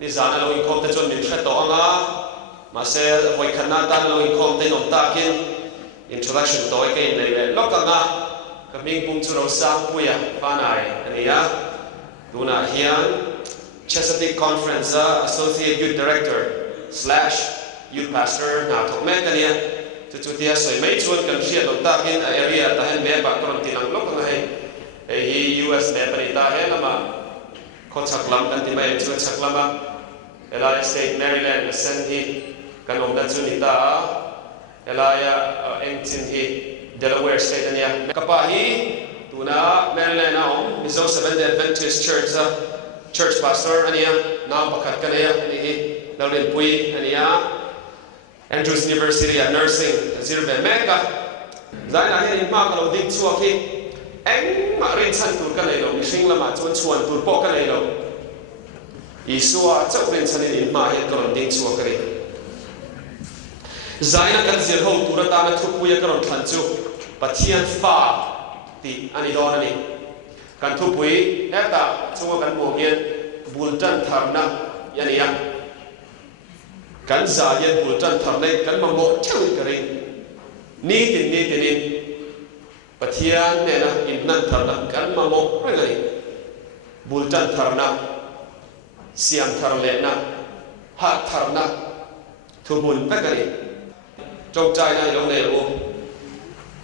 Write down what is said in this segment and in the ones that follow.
ni zana lo inkom te chon min khato anga ma se voi khana tan lo inkom te nom takin introduction to ke nei le lokanga kaming pung chu lo sang puya panai ania tuna hian Chesapeake Conference Associate Youth Director / Youth Pastor na thok me kania chu tia soi mai chuan kan hria lo takin area ta hen me ba kon tinang lokanga hi US me pani ta he lama Chaklam kan timay chu chaklama Elia State Maryland sen hi kanom da chu nita Elia engchin hi Delaware State ania kapa hi tuna Maryland na Mizo Seventh-day Adventist Church pastor ania na pakhat kanaya ni hi Lauren Pui ania Andrews University Nursing Zirve Meka zaina hi ma ka lo dik chu ki anh mà rin chân tur cái này đâu, sinh là mà chuan tur po cái này đâu, Isua chắc rin chân đi mà hiện còn tiếng chua cái này, giải năng cái gì hậu tur ta nó thúc bùi cái còn thành chu, bắt thiên pha thì anh đi đó này, cái thúc bùi, hết ta chúng cái mồm yên, bùn chân thầm na, vậy này, cái giải yên bùn chân thầm này, cái mà một chữ cái này, ní tin Pathian nena innan tharna kan mamo ngani bultan tharna siam tharlena ha tharna thumun takani trong trai này long này ô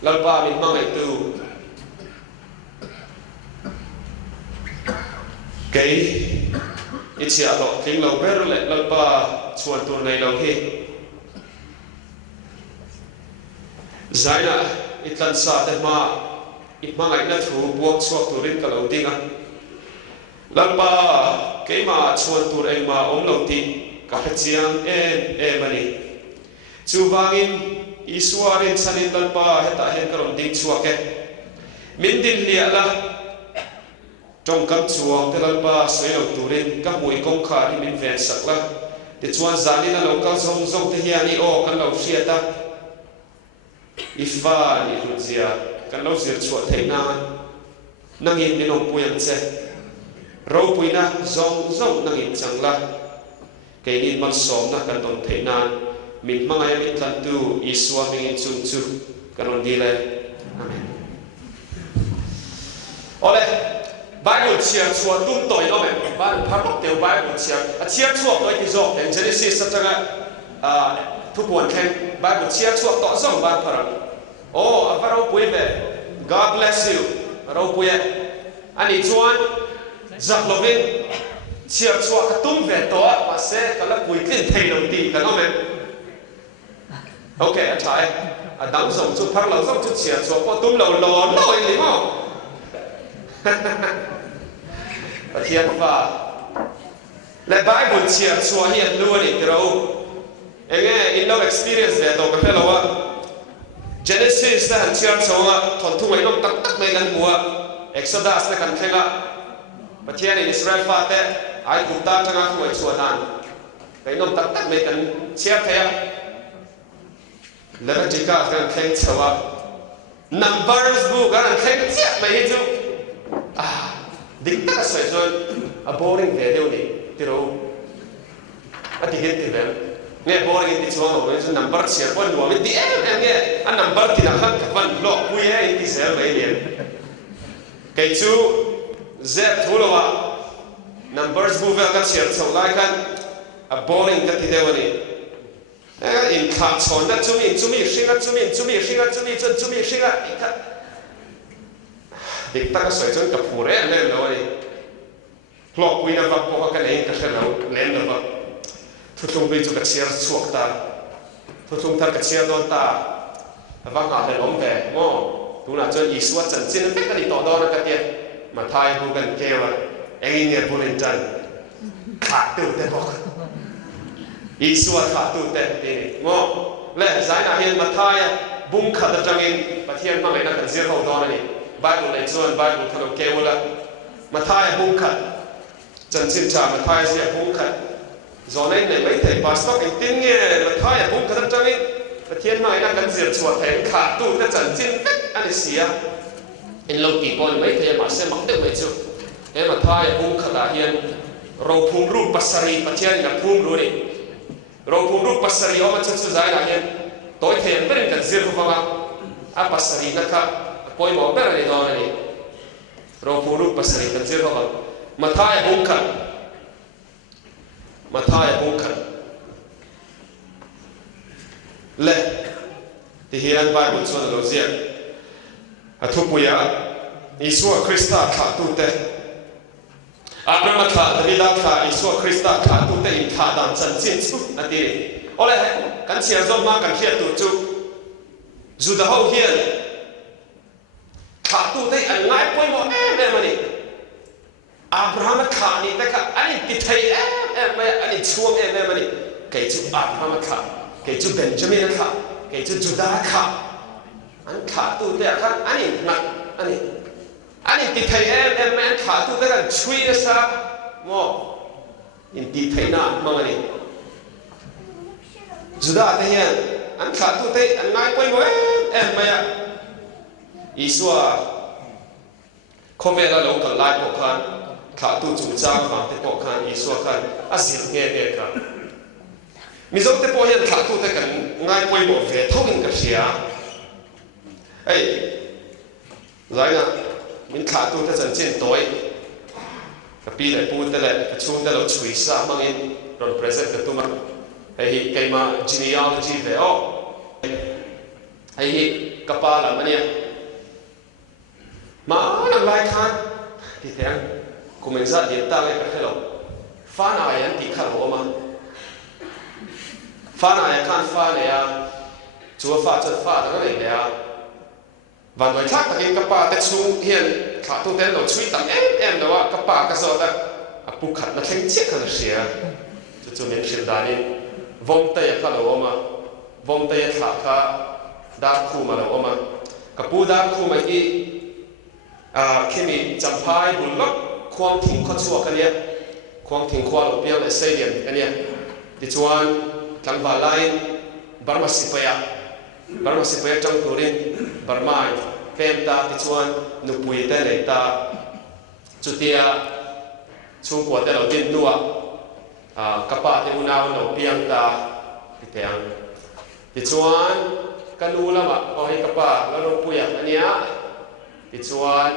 lalpa min mangai tu cái ichia lo king lo ber le lalpa chuan tu này lo hi zaina itlan sa te ma itmangai na thu buak chuak turin ka lo dinga lalpa keima chuan tur engma omlo ti ka chiang em ani chuwangin isuarin sanin lalpa heta hen karon ding chuake min din lia la trong kam chuang te lalpa soilo turin ka hui kong kha ni min ven sakla te chuan zanin a local zong zong te hiani o kan lo hriata Ifa ni Rusia kan lo sir chuat theina nangin ni nong puyang che ro puina zong nangin changla ke ni mal som na kan don theina min mangai mi tlan tu iswa mi chu kan on dile amen ole Bible chia chuat tum toi no me ban pharok teu Bible chia chuat toi ti zok ten Genesis satanga thu buồn khen Bible chia chuộc tỏ rộng ban phật oh varau pui về God bless you varau pui ani chuan giặc lovin chia chuộc cái tung về tỏ mà sẽ cái là pui kinh thầy đầu tiên cái nó mẹ ok anh trai đóng rộng chút phật lâu rộng chút chia chuộc có tung lâu lò lôi gì không và thiên phật lại Bible chia chuộc hiện luôn đi cái đâu enge inno experience de to ka lawa Genesis ta han chiar chonga thon thu mai nom tak tak mai kan bua Exodus na kan thenga pathian in Israel fa te ai kupta tanga khu ai chuan kai nom tak tak mai kan chiar thaya Leviticus kan theng chawa Numbers book kan theng chiar mai chu dik ta soi zon a boring ve deu ni tiro ati het ti vel nghe boring ti chuang lo chu number share pon lo mi ti nghe an number ti na khan ka van lo pui he ti sel mai lien kai chu z thulowa numbers bu ve ka share chau lai kan a boring ka ti dewani in kha chon na chu mi shinga ikha dik ta ka soi chon ka phure le lo ni lo pui na va po ka nei ka khelo len lo va thutung bi chu ka chiar chuak ta thutung thar ka chiar don ta va nga le lom ve ngo tu na chon isua chan chin te ka ni to do na ka tie ma thai bu kan kewa engin ne bulin tan kha tu te bok isua kha tu te te ngo le zai na hian ma thai bung kha da changin pathian ma ngai na kan zir ho do na ni Bible le chon Bible thalo kewala ma thai bung kha chan chin cha ma thai sia bung kha do này mấy thầy pastor cái tiếng nghe mà thôi cũng cái trong ấy cái thiên mai đang cần diệt chuột thầy khả tu cái trận chiến anh ấy xía anh lâu kỳ coi mấy thầy mà xem mắc được mấy chứ em mà thôi cũng khả là hiền ro phum ru pasari pathian na phum ru ni ro phum ru pasari o ma chu zai na hian toy then berin kan zir huwa a pasari na kha poi mo ber ni do ni ro phum ru pasari kan zir huwa mathai bungkan le ti hian bible chuan lo zia a thupuya Isua Krista kha tu te Abraham kha Davida kha Isua Krista kha tu te in kha dan chan chin chu ati ole kan chia zo ma kan khia tu chu juda ho hian kha tu te an ngai poi mo mani Abraham kha ni te kha ani ti thai ma ani chuang mani kai chu Abraham kha kai chu Benjamin kha kai chu Judah kha an kha tu te kha ani ti thai man kha tu te kan chui na sa mo in ti thai na mangani Judah te hian an kha tu te an ngai poi mo ma ya Isua khomela lo kan lai ko khan kha tu chu cha ma te ko khan Isua khan azil nge kha mi zo te po hian kha tu te kan ngai poi mo ve thong ka sia ai zaina min kha tu te chan chin toy ka pi le pu te le ka chung te lo chui sa mangin ron present ka tu ma ai kai ma genealogy ve o ai ka pa la mania ma na lai khan ti thang kumenza dia ta le ka hello fa na yan ti kha ro ma fa na ya khan fa le ya chu fa cha fa da le ya van noi thak takin ka pa te chung hian kha tu te lo chui tam em lo wa ka pa ka zo ta a pu khat na thleng che kha sia chu men shil da ni vom te ya kha lo ma vom te ya kha kha da khu ma lo ma ka pu da khu ma ki khimi champhai bul lok khwang thing kho chu ka nia khwang thing khwa lo piang sei dian ka nia ti chuan tlangwa lain barma sipaya chang turin barmai kem ta ti chuan nupui te nei ta chutia chung kwa te lo din nuwa kapa te una lo piang ta ti teang ti chuan kanu lama o hi kapa lo puya ania ti chuan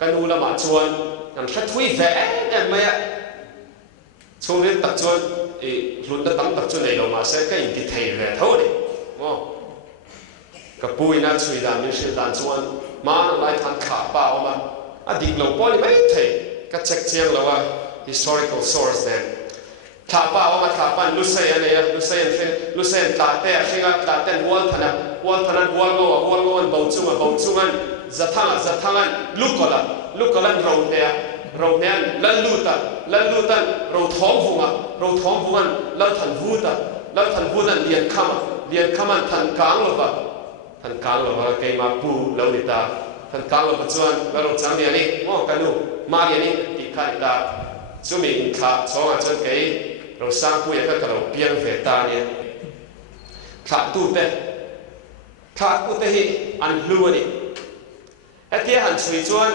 kanu lama chuan kan thathui ve em mai chung rin tak chuan hlun ta tam tak chu nei lo ma se ka in ti thei ve tho ni mo ka pui na chui dan min shil dan chuan ma lai than kha pa oma adik lo poli mai thei ka check chiang lo wa historical source then kha pa oma kha pa lu sai ta te a singa ta ten wal thana wal go an bau chungan zathangan lukolan ro ne lan lutan ro thong vungan lan than vudan lian khama than kang lo ba than kang lo ba kai ma pu lo ni ta than kang lo ba chuan la ro chang ni ani mo kanu ma ni ani ti khai ta chumi kha chonga chon kai ro sang pu ya ka ro piang ve ta ni kha tu te hi an lu ani atia han chui chuan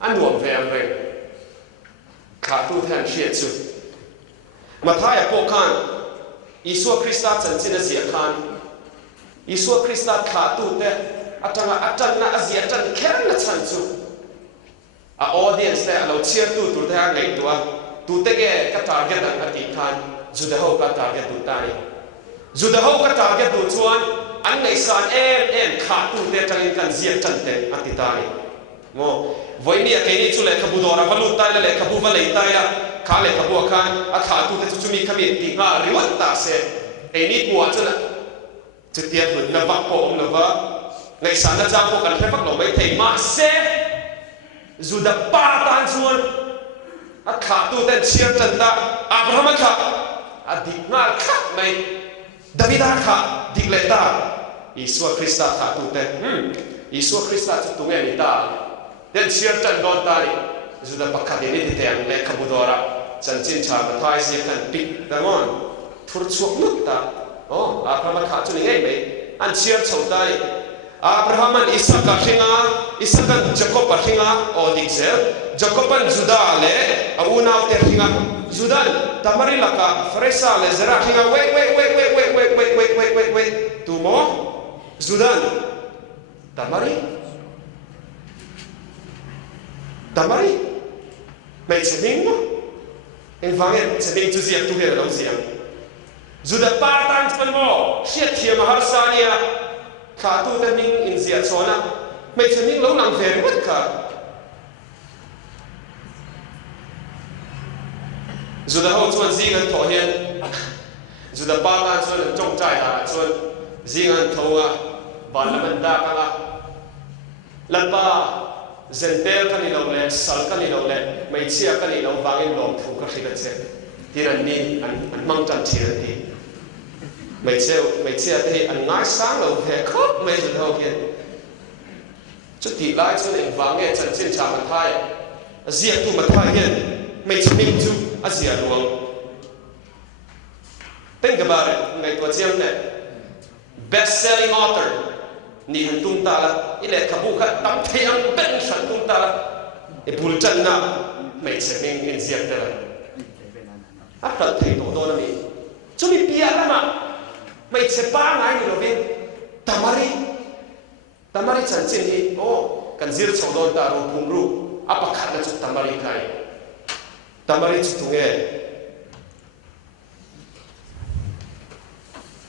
an nuam ve am reng kha tu than shia chu mathaya po khan Isua Krista chan chin azia khan Isua Krista kha tu te atan na azia chan kher na chan chu a audience te alo cheer tu te ngai tu te ke ka target an ati khan judaho ka target tu ta ni judaho ka target tu chuan an nei san em kha tu te tangin kan zia chan te ati ta ni mo voini a keini chu le khabu dora valu ta le khabu va lei ta ya kha le khabu khan a kha tu te chu mi khami ti nga riwat ta se keini puwa chana chutia hut na va ko om na va ngai san na jang ko kan phek lo mai thei ma se juda pa tan chuan a kha tu ten chiar chan ta Abraham kha a dik nga kha mai Davida kha dik le ta Isua Krista kha tu te Isua Krista chu tu nge ni ta den chiar chan gon ta ni juda pakhat ni ti teang le khabudora chan chin cha ma thai si kan pik dangon thur chuak lut ta Abraham kha chu ni ngai mai an chiar chho ta ni Abraham an Isaac ka hinga isakan Jacob hinga o dikzel Jacoban Juda le auna te hinga Judan tamari laka Faresa le Zera hinga wait tumo Judan tamari mai cheming mo en vangen cheming tu zia tu he lo zia Juda pa tan pan mo siat thia maharsania kha tu ta ning in zia chona mai cheming lo lang ver wat ka Juda ho chuan zingan tho hian Juda pa tan chuan chong chai da chuan zingan thoa balaman da ka lapa zentel kan ilo le sal kan ilo le mai chia kan ilo wangin lom thu ka khida che tin ni an mang chan thir ti mai chia te an ngai sang lo he khop mai zu ho hian chu ti lai chu eng wange chan chin cha ma thai azia tu ma thai hian mai chming chu azia luang think about it ngai to chiam ne best selling author ni han tung ta la ile khabu kha tam thei ang ben san tung ta la e bul chan na mai cheming in ziak ta la a ta thei to do na mi chu mi pia la ma mai che pa ngai ni lo vin tamari chan chin hi o kan zir chho don ta ro phum ru apa khat na chu tamari kai tamari chu tunge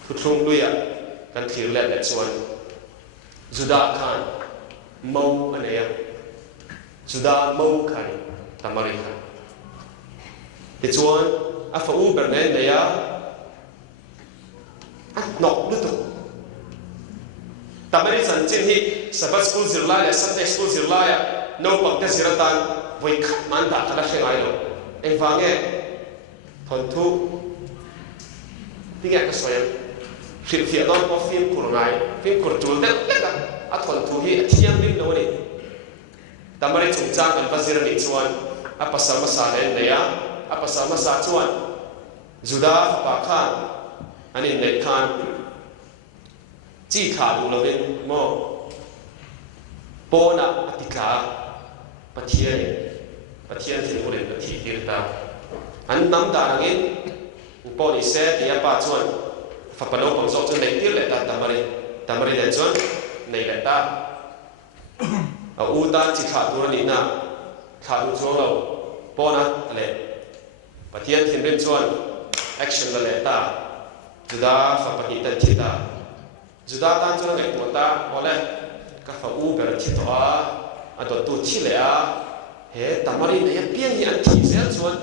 thuthung luya kan thir le chuan Juda Khan mau anaya Juda mau khan tamari khan te chuan a fa u berne neya a nok lu tu tamari chan chin hi sabat school zirla ya sunday school zirla ya no pakte ziratan voi khat man da khala hrengai lo eng wange thon thu tinga ka soyam phim don có phim của ngài phim của chủ tịch a thon thu hi a thiang lim no ni tamari chung chang an vazir ni chuan a pasama sa len neya a pasama sa chuan Juda pa khan anin le khan chi kha du lovin mo pona atika pathian thin ulen pathi tirta an nam da rangin poni se tia pa chuan fa palo pang so chuan nei tir le ta tamari le chuan nei le ta a u ta chi kha du ni na kha du chuan lo pona le pathian thin rim chuan action le ta Juda fa pahi ta thita Juda tan chuan ngai tu ta ole ka fa u ber thi to a do tu thi le a he tamari nei piang hi an thi zel chuan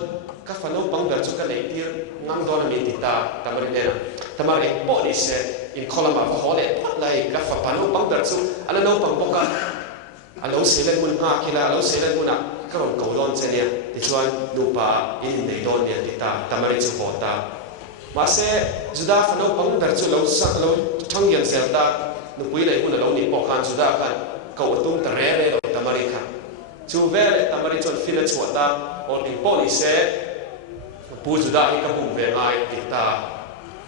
ka fa lo pang ber chu ka nei tir ngang do na mi ti ta tamari ne na tamari po ni se in kolama hole pat lai ka fa pa lo pang ber chu ala lo pang boka alo se le mun ha kila alo se le mun a ka ron ko don che ne ti chuan nu pa in nei don ne ti ta tamari chu ho ta ma se Juda fa lo pang ber chu lo sa lo thang yan zel ta nu pui lai hun lo ni po khan Juda khan ko tum ta re lo tamari khan chu ve tamari chon fila chu ta on in po ni se pu Juda hi ka bu ve ngai ti ta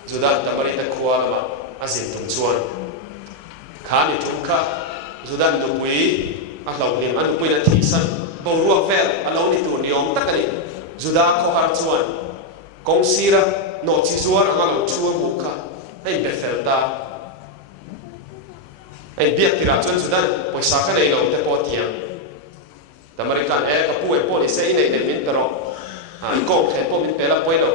Juda tamari ta khwa ma azin tum chuan khani tum kha Juda nu pui a lo ni an pui na thi san bo ruwa vel a lo ni tu ni ong takani Juda ko har chuan kong sira no chi zuar anga lo chua bu kha ai be fel ta ai biak tira chuan Juda poisa kha nei lo te po tiang tamari kan e ka pu e po ni se nei nei min pero an kong khen po min pela poilo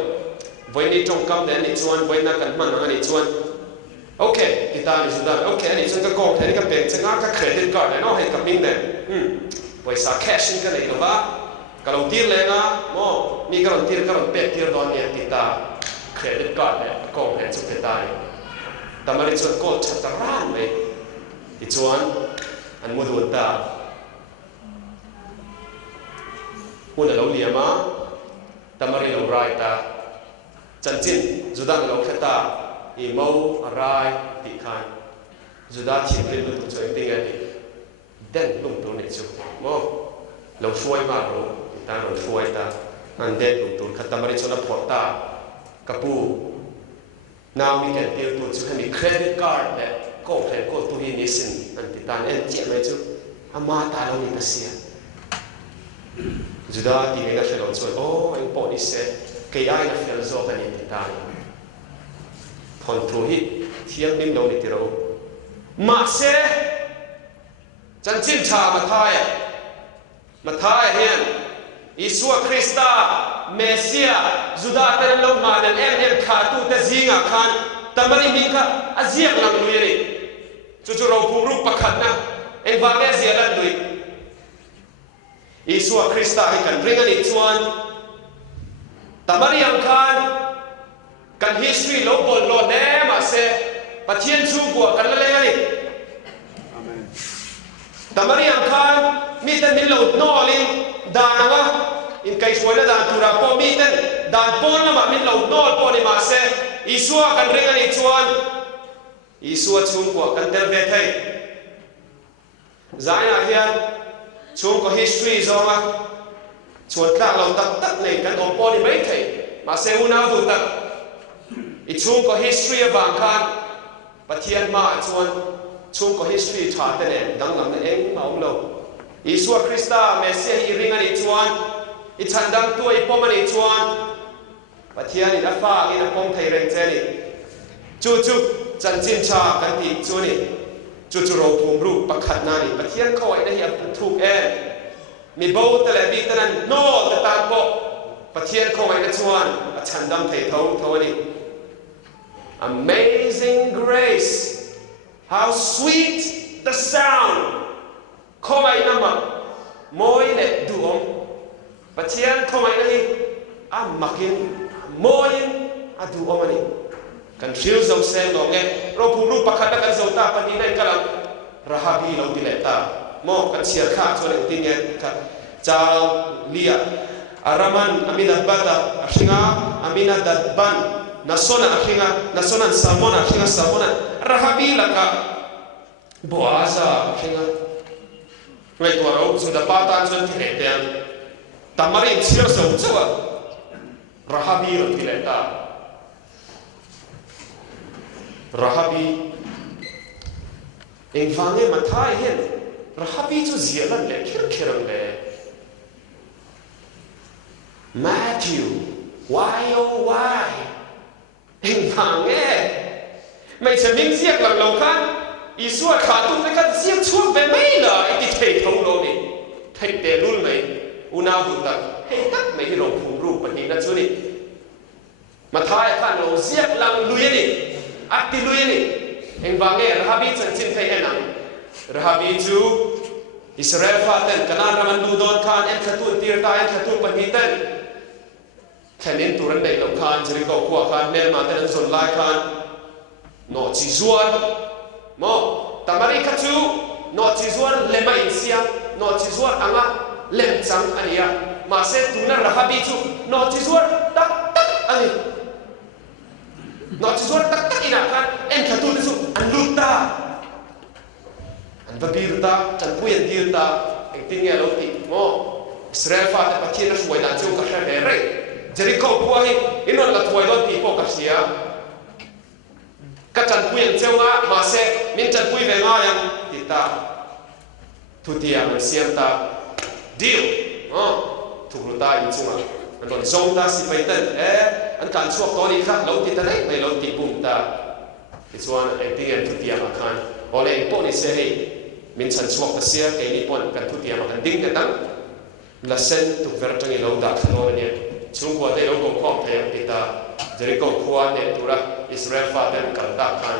voi ni trong kam ne ni chuan voi na kan man anga ni chuan okay kita ni Juda okay ni chuan ka kong khen ka pe changa ka credit card no hai ka ming ne poisa cash in ka nei lo ba kalau tir le nga mo mi kalau tir pe tir don ni kita credit card ne kong ne chu pe tai tamari chuan ko chataran me ti chuan an mu du ta hun lo liama tamari lo rai ta chanchin Juda lo khata I mo rai ti khan Juda thim rin lu chu ting ani den lung tu ne chu mo lo fuai ma ro ta ro fuai ta an den lung tu khatamari chona phota kapu now we can deal to chu hani credit card le ko khen ko tu hi ni sin an ti tan en che mai chu ama ta lo ni kasia juda ti nga felon so oh ang po ni se kay ai na fel zo kan ni ta thon tru hi thiang nim lo ni ti ro ma se chan chin cha ma thai hian Isua Krista Mesia juda ta lo ma dan em kha tu ta zinga khan tamari mi kha aziak lang lu ni chu ro pu ru pakhat na en va me zia lan lui Isua Krista hi kan bring ani chuan tamari ang khan kan history lo bol lo ne ma se pathian chu ko kan la le ani amen tamari ang khan mi ta min lo no lin danawa in kai suana dan tura po miten dan pon na ma min lo nol po ni ma se Isua kan ring ani chuan Isua chung ko kan der ve thai zaina hian chung ko history zonga chuan tla lo tak nei kan om po ni mai thai ma se una du tak I chung ko history awang khan pathian ma chuan chung ko history tha te ne dang lam ne eng ma lo Isua Krista Mesia hi ring ani chuan I chandang tu I pom ani chuan pathian I afa in a pom thai reng cheni chu chan chin cha kan ti chu ni chu ro phum ru pakhat na ni pathian khoi na hi a thuk mi bo ta le mi tanan no ta ta po pathian khoi na chuan a chandang thai tho ani amazing grace how sweet the sound khoi na ma moi le duom pathian khoi na hi a makin moi a duom ani kan thil zo sen lo nge ro pu ru pakhat kan zo ta pani nai kalam rahabi lo ti le ta mo kan siar kha chon tin nge ka chao lia araman amina bata ashinga amina dadban nasona ashinga nasona salmona ashinga salmona rahabi laka boaza ashinga ngai to ro su da patan chon ti le ten tamarin siar so chawa rahabi lo ti le ta Rahabi engvange mathai hen Rahabi chu zialan le khirang le Matthew why oh why engvange mai che ming ziak lang lo khan Isua kha tu te khan ziak chuak ve mai la I ti thei thau lo ni thei te lul mai una bu tak hei tak mai ro phum ru pa ni na chu ni mathai khan lo ziak lang lu ni Ati lui ni engvange Rahabi chan chin thai enang Rahabi chu Israel faten kanan raman du don khan en khatun tir ta en khatun pahiten khanin turan dei lo khan Jericho kwa khan mel ma tan zon lai khan no chi zuar mo tamari khachu no chi zuar lema insia no chi zuar anga lem chang ania ma se tuna Rahabi chu no chi zuar tak ani no chi zuar tak ina kan en khatu su an luta an babirta chan puyan dirta en tinge lo ti mo Israel fa ta pathina suai dan chu ka hre re Jericho puai inon la tuai don ti po ka sia ka chan puyan chewa ma se min chan pui ve nga yang ti ta tu ti am siam ta deal tu ruta in chunga an don zong ta si paiten an kan chuak to ni kha lo ti ta nei mai lo ti bum ta ti chuan ai ti an tu ti am khan ole po ni se hei min chan chuak ta sia ke ni pon kan tu ti am kan ding te tang la sen tu ver tang i lo da khano ni chung ko de lo ko khom the ti ta Jericho khwa ne tura Israel fa ten kan ta khan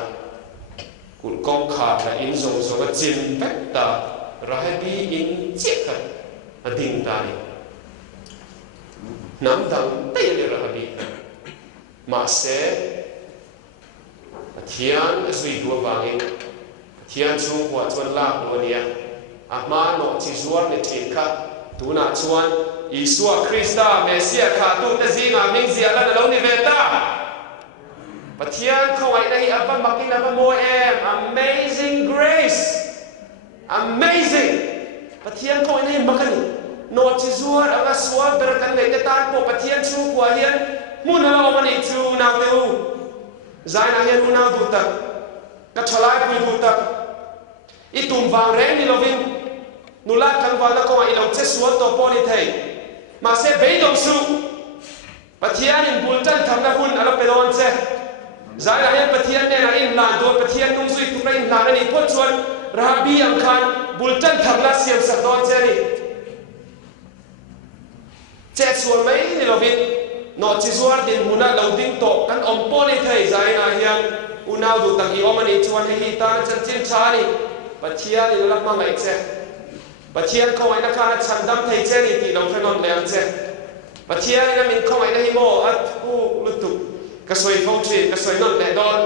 kul kong kha la in zong zong a chin pek ta Rahabi in chek kha ading ta ni nam dang te le Rahabi ma se thian zui du wangin thian chung kwa chuan la lo nia a ma no chi zuar ne thin kha tuna chuan Isua Krista Mesia kha tu ta zinga ming zia la lo ni veta pathian khawai na hi ava makin ava mo amazing grace amazing pathian khawai na hi makani no chi zuar ava sual berakan ngai te tan po pathian chu kwa hian mun lo mani chu na teu zaina hian mun na du tak ka chalai pui du tak I tum wang reng ni lovin nulat kan wala ko ai lo che suat to poni thei ma se be dong su pathian in bultan thamna hun ala pedon che zai la yan pathian ne na in lan do pathian nung sui tu in lan ni pot chuan rabi ang khan bultan thamla siam sa don che ni che suan mai ni lovin no chi zuar din huna lo ding to kan om poni thei zai na hian unau du tak hi omani chuan hi ta chan chin chani pathian in la ma ngai che pathian ko ai na kha chandam thei che ni ti lo phenon le che pathian ina min ko ai na hi mo at u lutu ka soi phong chi ka soi non le don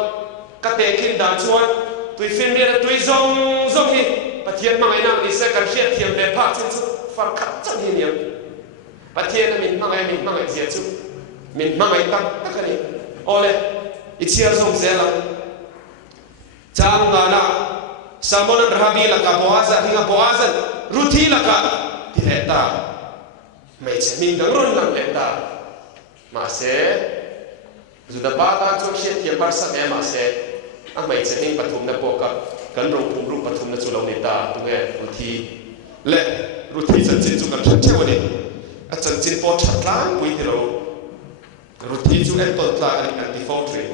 ka te kin dan chuan tui fin ria tui zong zong hi pathian ma ai na ni se kan hriat thiam le pha chin chu far khat chan hi niam pathian min ma ai zia chu min ma ai tak takani ole ichia zong zela chang na na Salmon Rahabi laka Boaza hinga Boaza ruthi laka dileta mai chemin dangron lam leta ma se zudabata chokhet ye barsa me ma se a mai chemin pathum na poka kan ro pum ru pathum na chulo neta tunge ruthi chanchin chu kan thathe wani a chanchin po thatlang pui ti ro ruthi chu en tot la an default tree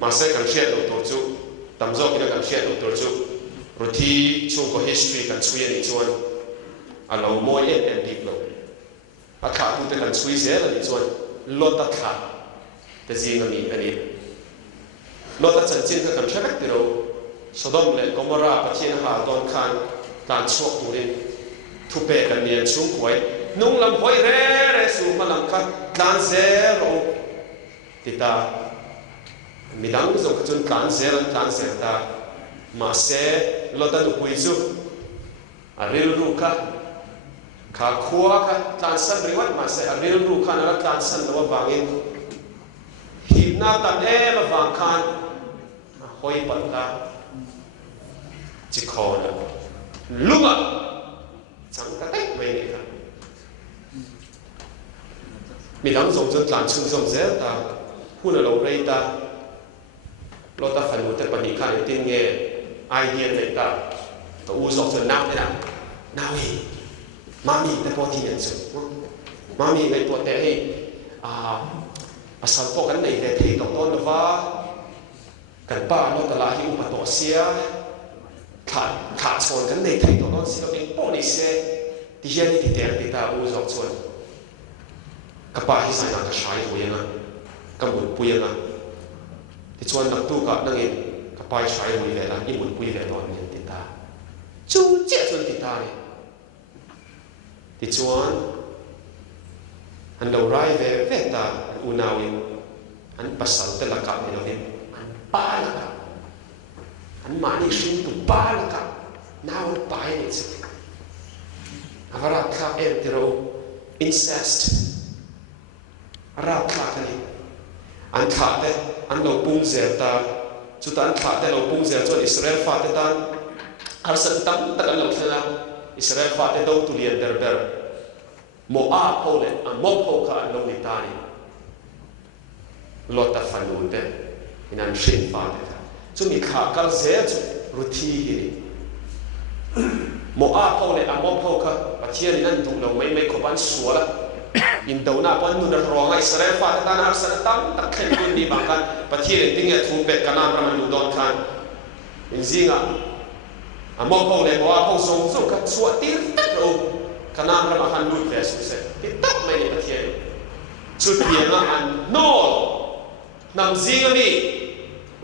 ma se kan shet lo to chu tamzo ki kan shet lo to chu ruthi chung ko history kan chui ni chuan alo moi en dik lo a kha tu te kan chui zel ni chuan lota kha te jing ni ani lota chanchin ka kan thak ti ro sodom le gomora pathian ha don khan tan chuak turin thu pe kan nian chung khoi nung lam hoi re su malam kha tan zero tita midang zo ka chun tan zero ta ma se lota du pui chu aril ru ka khua ka tan san riwat ma se aril ru ka na tan san lo wangin hi na tan e ma wang khan hoi pat ka chi khona lunga chang ka tai mai ni ka mi dang zong zong tan chung zong zel ta hun lo rei ta lota fan mu te pani ka ni tin nge idea này ta to u sok chun nam thế nào nào hi mami te po thi nen chu mami ngai po te hi a sal po kan nei te thi to ton va kan pa no ta la hi u pa to sia kha chon kan nei thei to ton sia ke po ni se ti hian ni ti te ti ta u sok chun ka pa hi sai na ka shai hu yang a ka mu pu yang a ti chuan nak tu ka nang in pai sai hui le la i mun pui le don ni ti ta chu che chun ti ta ni ti chuan an lo rai ve ta u naw in an pasal te la ka ni lo ni an pa la ka an ma ni shin tu pa la ka naw pa ni chu avara ka er ti ro incest ara ka ni an kha te an lo pung zer ta chutan kha te lo pung zer chon Israel fa te tan har san tam tak an lo thana Israel fa te do tu lian der Moab pole a mob ho ka an lo ni tani lota fanun te inan shin fa te chu mi kha kal ze chu ruthi hi Moab pole a mob ho ka pathian inan du lo mai ko ban suala in do na pon nu na ronga Israel fa ta na san tam tak khen kun di bang kan pathian ting ya thu pet kana raman lu don khan in zinga amo ko le mo a ko so ka suwa tir tak ro kana raman han lu fe su se ti tak mai ni pathian chu ti na an no nam zinga ni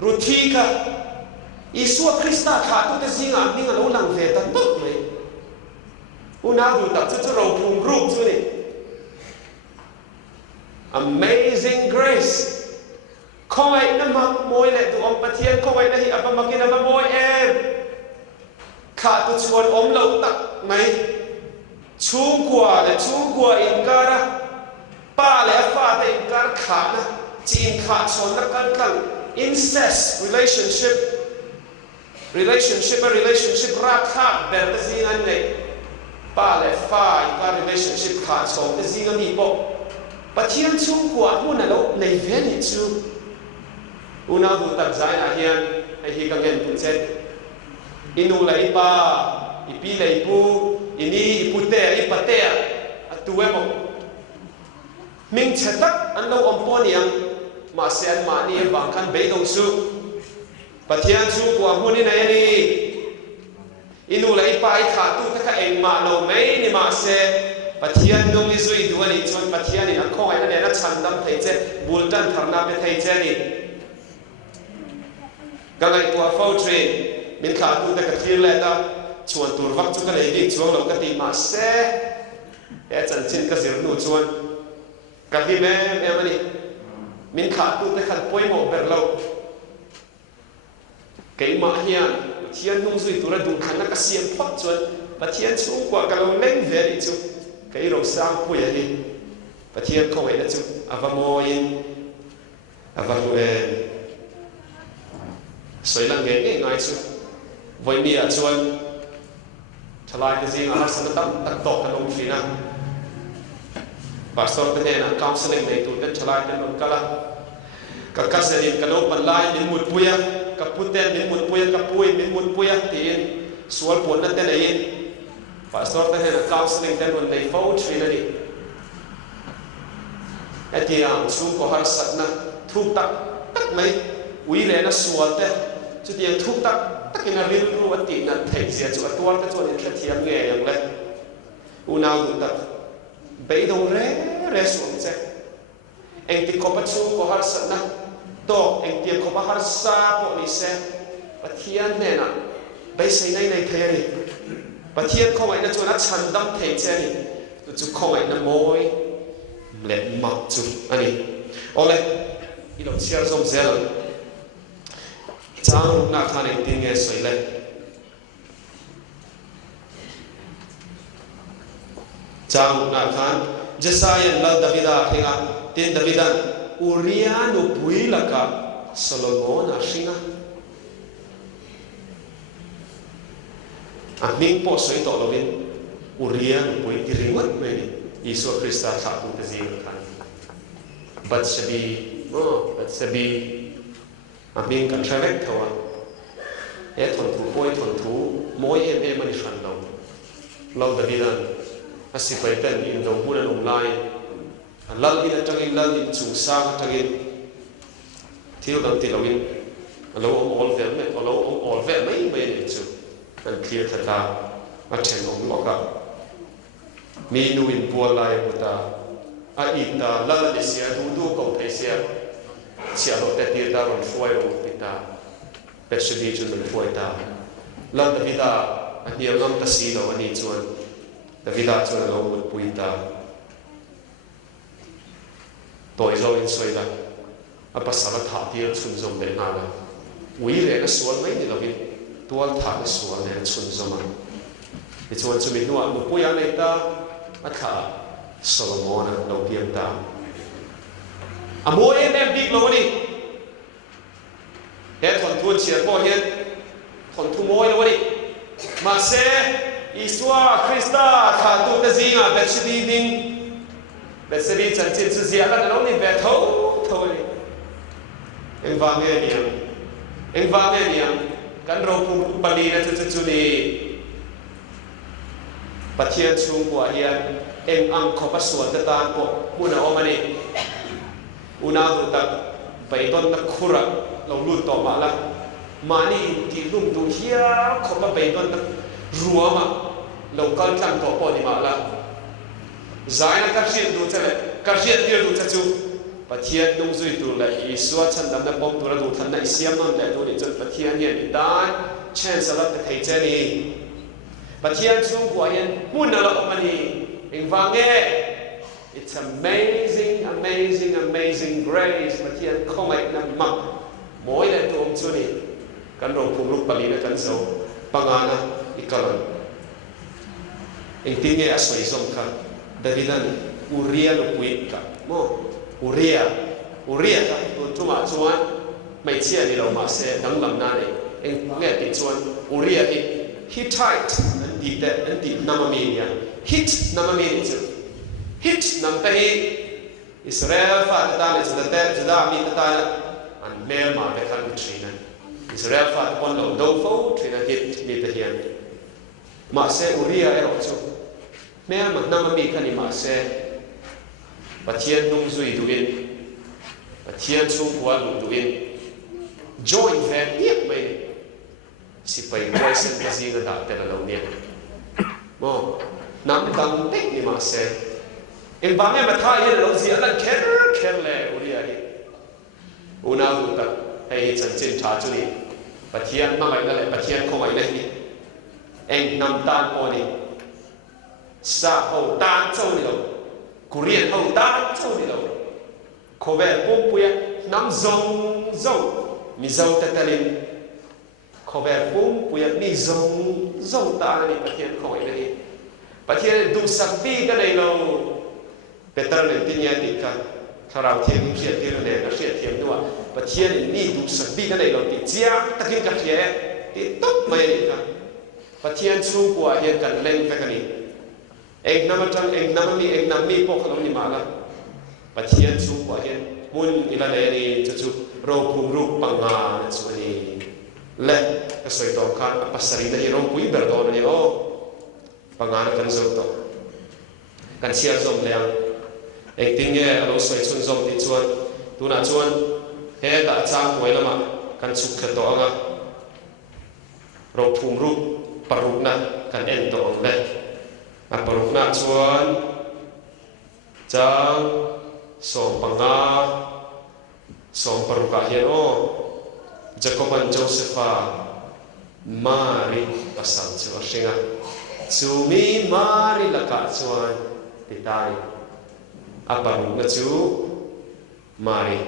ruthi ka Isu Krista kha tu te zinga ni nga lo lang ve ta tak mai una du tak chu ro pung group chu ni Amazing grace. Koi na mak moi le tu om pathian koi na hi aba makin aba moi em. Kha tu chuan om lo tak mai. Chu kwa in kara. Pa le fa te in kar kha na. Chi in kha chon na kan kan incest relationship ra kha ber ta zingan le. Pa le fa in kar relationship kha chon ta zingan ni po. Pathian chung kwa mu na lo nei ve ni chu una bu tak zai na hian ai hi ka ngen pu che inu lai pa ipi lai pu ini ipute ipate atuemo ming chetak anlo ompon yang masian mani bangkan beidong su pathian su kwa huni na yani inu lai pai tha tu taka eng ma lo mai ni ma se pathian dong ni zui duani chon pathian ni akhong ai na na chandam thei che bultan tharna pe thei che ni gangai tua fo train min kha tu taka thil le ta chuan tur vak chu ka lei dik chuang lo ka ti ma se e chan chin ka zir nu chuan ka hi me mani min kha tu te khan poi mo ber lo cái mà hiền thiên nung duy tu là đúng khả năng cái xiên phát chuẩn và thiên xuống qua cái lâu lên về đi chú cái lâu sang bùi đi và thiên không phải là chú avamoi avamoi soi lăng nghe ngay chú với mi ở chuan thay lại cái gì mà sang tắc tắc tọt cái lông phi na pastor cái này là counseling này tụi cái thay lại cái lông cái là các cái gia đình cái lông bản lai đến một bùi kaputen min mun puya kapui min mun puya tin sual pon na ten ayin pastor ta hena counseling ten on dei fo trina ni atiang chung ko har sat na thuk tak tak mai ui le na sual te chu tiang thuk tak takina rin ru ati na thei sia chu atuar ka chu ni thla thiam nge yang le unau du tak beidong re suam che eng ti ko pa chu ko har sat na to eng tiang ko bahar sa po ni se pathian ne na bai sei nai nai thei ni pathian ko ai na chu na chan dam thei che ni tu chu ko ai na moi le ma chu ani ole i lo chiar som zel chang na khan eng ting nge soi le chang na khan jesayan la davida thenga tin davidan Uriah no pui laka Solomon ashinga aming po soi to lovin Uriah no pui tiringot meni Isu Krista sa tu tezing kan Batsabi aming kan trevek thawa e thon thu moi em mani shan lo davidan asipai ten in do hunan umlai lal in atangin lal in chung sang atangin thil dang ti lawin alo all ve me alo all ve mai mai chu an clear thata a then ong loka mi nu in pual lai buta a ita lal ni sia du ko thei sia lo te ti ta ron fuai ro pita pesbi chu men fuai ta lal da vida a hiam ngam ta si lo ani chuan da vida chu lo mut puita tôi rồi in soi la a pasala tha ti chun zom le na la ui le na sual mai ni lovin tual tha na sual le chun zoma ni chuan chu mi nuwa mu puya nei ta a tha Solomon lo piam ta a mo em dik lo ni he thon tuan chia po hian thon thu moi lo ni ma se Isua Krista tha tu ta zinga be chi ding bet se bi chan chin chu zia la lo ni be tho ni eng wa nge niam kan ro pum pali na chu ni pathian chung kwa hian eng ang kho pa suan ta tan po muna omani una du tak pai don ta khura lo lut to ma la mani ti lum tu hia kho pa pai don ta ruama local tlang to po ni ma la zaina karshian du chale karshian dir du chachu pathian nung zui tu la isua chan dam na pom tu ra du than na isiam nam le du ni chon pathian hian dan chance la ta thei che ni pathian chung kwa hian mun na la omani eng wange it's amazing grace pathian khomai na ma moi le tu om chu ni kan ro phum luk pali na kan so pangana ikalan eng tinge asoi som kha Davidan Uriah lo puit ka mo Uriah ka tu ma chuan mai chia ni lo ma se dang lam na nei eng nge ti chuan Uriah hi Hittite an di namamia hit namamia chu hit nam ta hi Israel fa ta le chu ta juda mi ta an mel ma be khan trina Israel fa pon lo do fo trina hit mi ta hian mà sẽ uria ở chỗ mẹ mà năm mi khani mà sẽ và thiên nung duy duin và thiên chung qua lục duin join về tiếc mày si phải quay sinh cái gì người ta tên là lâu niên mò nắm đằng tích ni mà sẽ em vắng em mà thay lâu gì là khéo lẹ uria đi una hụt tật hay chân chân trả chú đi và thiên mang lại là và thiên không ai lấy đi anh nằm tan po đi sa hậu tan châu đi đâu Korean hậu tan châu đi đâu có vẻ bông bùi nằm dòng mi dâu tết lên có vẻ bông bùi mi dâu ta đi và thiên không ai lấy đi và thiên đủ sắc đi cái này lâu Peter lên tin nhắn đi cả thằng nào thiên đủ chuyện thiên này nó chuyện thiên nữa và thiên đi đủ sắc đi cái này lâu thì chia tất cả các chuyện thì tốt mày đi cả và thiên chu của hiện cần lên về cái này anh năm mi po không đi mà là và thiên chu của hiện muốn đi là này cho chú rô phum rú bằng ngà chú này lên cái sợi tóc khăn pasari này rô bụi bờ đó này ô bằng ngà cần dâu to cần xia dòng leng anh tiếng nghe lâu sợi xuân dòng thì chuan tu na chuan he đã trang quay lắm à cần chụp cái to ngà rô phum rú parukna kan entong le parukna chuan chang som panga som paruka hian o Jacob and Josepha Mary pasang chu singa chumi Mary laka chuan titai parukna chu Mary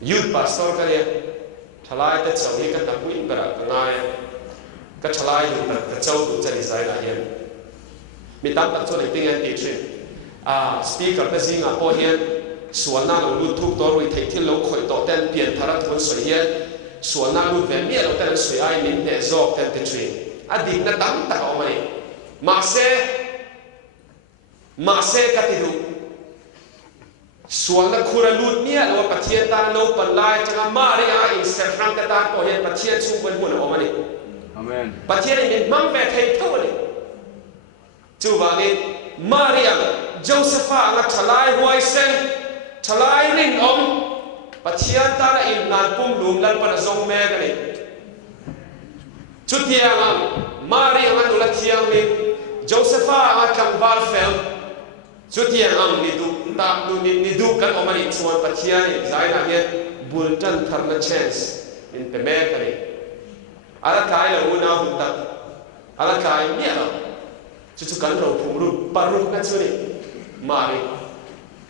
youth pastor ka le thalai ta chau hi ka tapuin bara ka ngai ka thalai du ta chau du chani zai la hian mi tam tak chon ting an ti thin speaker ka zinga po hian suana lo lu thuk to roi thei thil lo khoi to ten pian thara thon soi hian suana lu ve mi lo ten soi ai min te zok ten ti thin adik na tam tak o mani ma se ka ti du sual na khura lut nia lo pathian ta lo panlai changa maria in serfrang ka ta ko hian pathian chung ban hun o mani amen pathian in mang ve thei tho ni chu wa ni maria josepha nga thalai huai sen thalai rin om pathian ta na in nan pum lum lan pan zong me ga ni chu tiang maria nga nula tiang ni josepha nga kam bar fel chút tiền ông đi du các ông ấy chuan bát thiên này giải là hiện buồn chân thật là chance in pe me cái này ala kai là una hụt tật ala kai nhẹ rồi chút cắn đầu phù ru paru cái chỗ này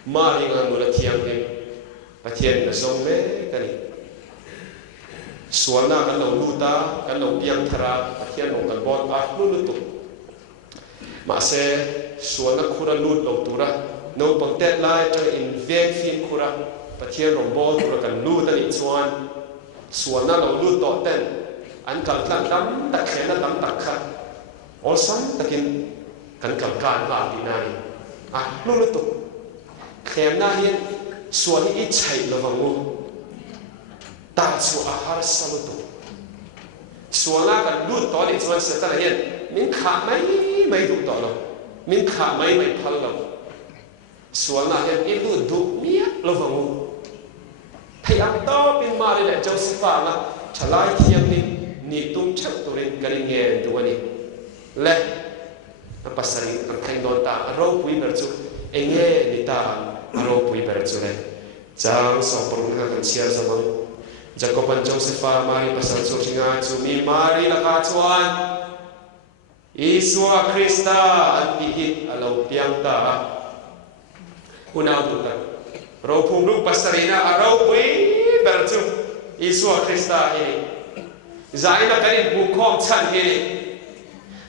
mari ngang nula thiang này bát thiên là sông me cái này suan na cái đầu lu ta cái đầu piang thara bát thiên nong cái bon lu tu mà sẽ suan na khura lut lo tura no pang tet lai cho in veng fin khura pathian rom bol tura kan lu ta ni chuan suan na lo lut to ten an kal tlan dam tak khena dam tak kha ol sam takin kan kal kan la ti nai lu tu khem na hian suan hi chai lo wangu ta chu har salu tu suan na kan lut to ni chuan se ta hian min kha mai du to lo min kha mai phal lo sual na hian i lu du mia lo wangu thai am to pin mari le josepha na thalai thiam ni tum chak turin kali nge du ani le pasari kan thai don ta ro pui ber chu enge ni ta ro pui ber chu le chang so prun ka kan sia zamang Jacob and Josepha mari pasal chu singa chu mi mari la ka chuan Isua Krista anti alo piang ta una duta ro phum ru pasarina aro pui berchu Isua Krista e zaina kai bu khom chan he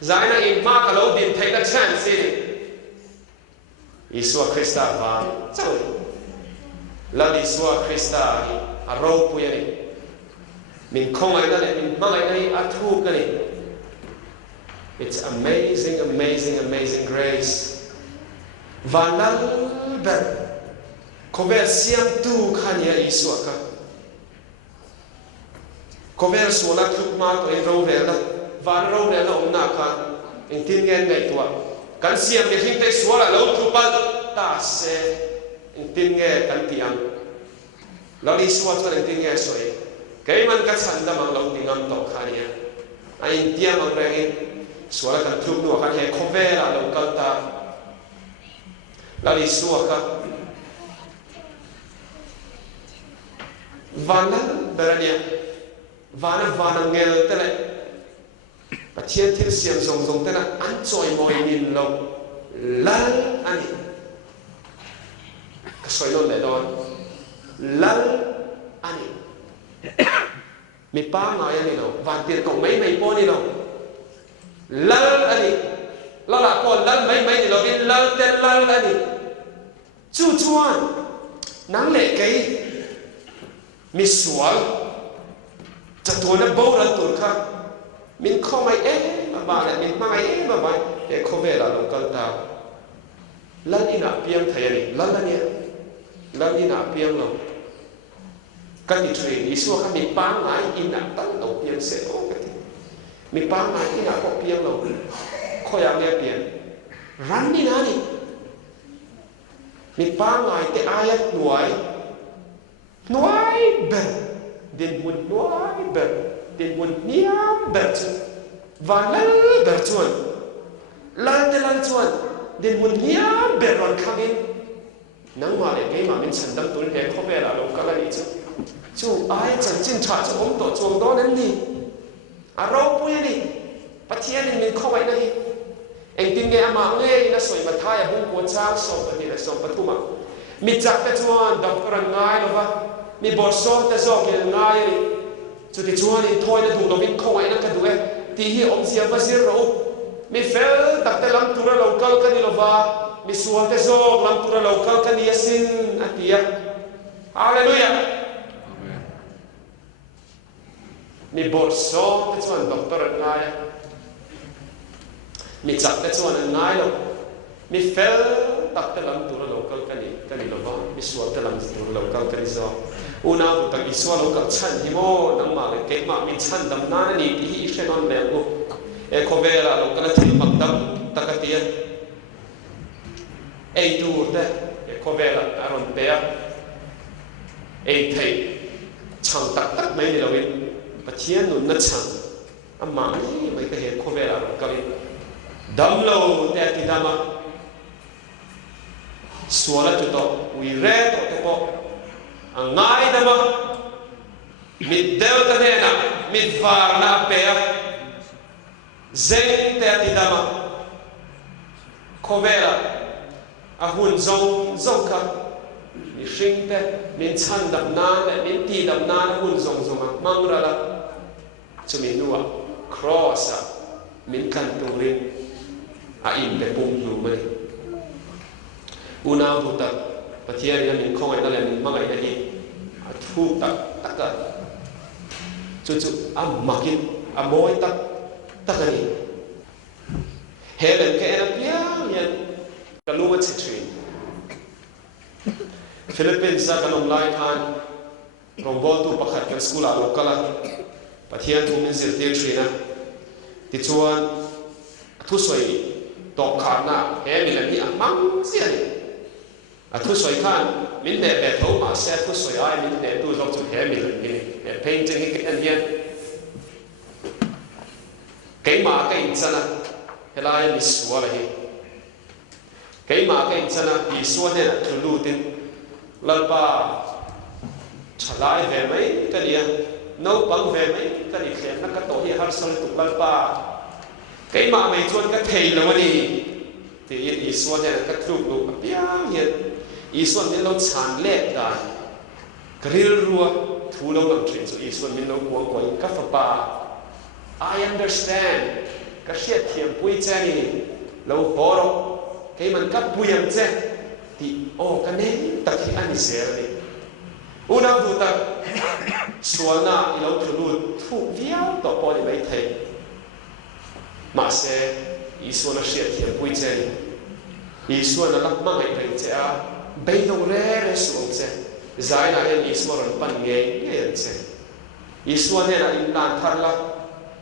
zaina in ma ka lo din thai la chan se Isua Krista va chau la Isua Krista aro pui ni min khong ai na le min ma ai athu ka ni. It's amazing, amazing, amazing grace. Vanal ber kover siam tu khania Isua ka cover suala trukma to in rovela van rovela omna kha in tin ngen ngai tua kan siam ke hing te suala lo trupal ta se in tin nge kan tiang lo li suwa to in tin nge soi kai man ka chan da mang lo tingam to khania ai tiang ang reng suala kan trup no kha he covera lo kal ta lo li suwa ka vana berania vana ngel tele pathian thil siam zong tena an choi moi nin lo lal ani ka soi lo le don lal ani mi pa ngai ani lo van tir kong mai po ni lo lal ani lo la ko lal mai ni lo in lal ten lal ani chu chuan nang le kai mi sual chatuana bora tur kha min kho mai ma ba le min mai ma ba e kho ve la lo kal ta lan ina piang thai ni lan ina piang lo kan ni thre ni su kha mi pa ngai ina tan lo piang se o ka ti mi pa ngai ina ko piang lo kho ya le piang ran ni na ni mi pa ngai te ayat nuai ber den mun nuai ber den mun niam ber chu van lal ber chuan lan te lan chuan den mun niam ber ron khangin nang ma le ke ma min chan dam tul he kho be la lo ka la ni chu ai chan chin cha chu om to chuang do nan ni a ro pu ni pathian ni min kho bai na hi eng tin ge ama nge na soi ma thai a bung ko chang so pa ni la so pa tu ma mi chak te chuan doctor an ngai lo va mi bor som te zo ke ngai ni chu ti chuan in thoi na du lo min kho ai na ka du e ti hi om sia va sir ro mi fel tak te lam tura lo kal ka ni lo va mi sual te zo lam tura lo kal ka ni asin atia hallelujah mi bor som te chuan doctor an ngai mi chak te chuan an ngai lo mi fel tak te lam tura lo kal ka ni lo va mi sual te lam tura lo kal ka ni zo una bu tak iswa lo kal chan hi mo nang ma le ke ma min chan dam na ni ti hi she non le ngo e ko vera lo kala thil mak dam takatia ei tur de e ko vera aron pe a ei thei chang tak mai ni lo in pathian nun na chang amma ni mai ka he ko vera lo kal dam lo te ti dama suala tu to wi re to ko angai dama mit del ta na mit var na pe zeng te ti dama kovera a hun zong ka mi shing te min chan dam na le min ti dam na hun zong mangra la chu min nuwa cross min kan turin a in pe pung lu mai una bu ta pathian na min khong ai na le min mangai na hi a thu tak ka chu a makin a moi tak ni helen ke na piang yan kaluma chitri Philippines sa kanong lai han rong bol tu pakhat kan school a lokala pathian tu min zir te trina ti chuan thu soi tok khat na he mi la ni a mang sia ni a thu soi khan min ne be tho ma se thu soi ai min ne tu zok chu he mi la ni painting hi kan hian cái mà cái insana helai mi suwa la hi cái mà cái insana i suwa ne tu lu tin lalpa chalai ve mai ka lia no pang ve mai ka ni khem na ka to hi har sal tu lalpa cái mà mai chuan ka thei lo ni ti i suwa ne ka tu lu pia hian i suwa min lo chan le dan gril ruwa thu lo lam thin so i suwa min lo kuang ko ka fa pa I understand ka siat thiam pui chani lo horo cái man ka puyam che ti o ka ne tak hi ani ser ni una du ta suana I lo thulu thu viao to po ni mai thei ma se I suana siat thiam pui chani I suana lak ma ngai pen che a bei dong re suang che zai na en I suana pan nge che Isua ne na inlan tharla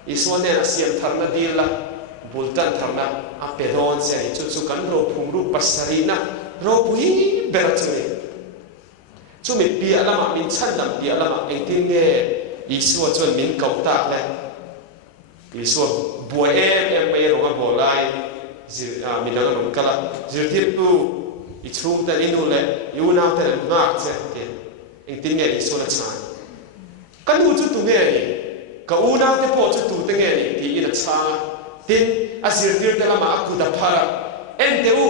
Isua ne na siam tharna dilla bultan tharna apedon se chu kan ro phungru pasarina ro pui berachuni chumi pia lama min chan lam pia lama engtin nge Isua chon min kau tak le Isua bua mai ronga bolai minang mun kala zirtir pu ichung ta inu le yuna ta ngak che ke engtin nge Isua la chan kan u chu tu nge ni ka una te po chu tu te nge ni ti ina cha tin azirtir te lama aku da phara en te u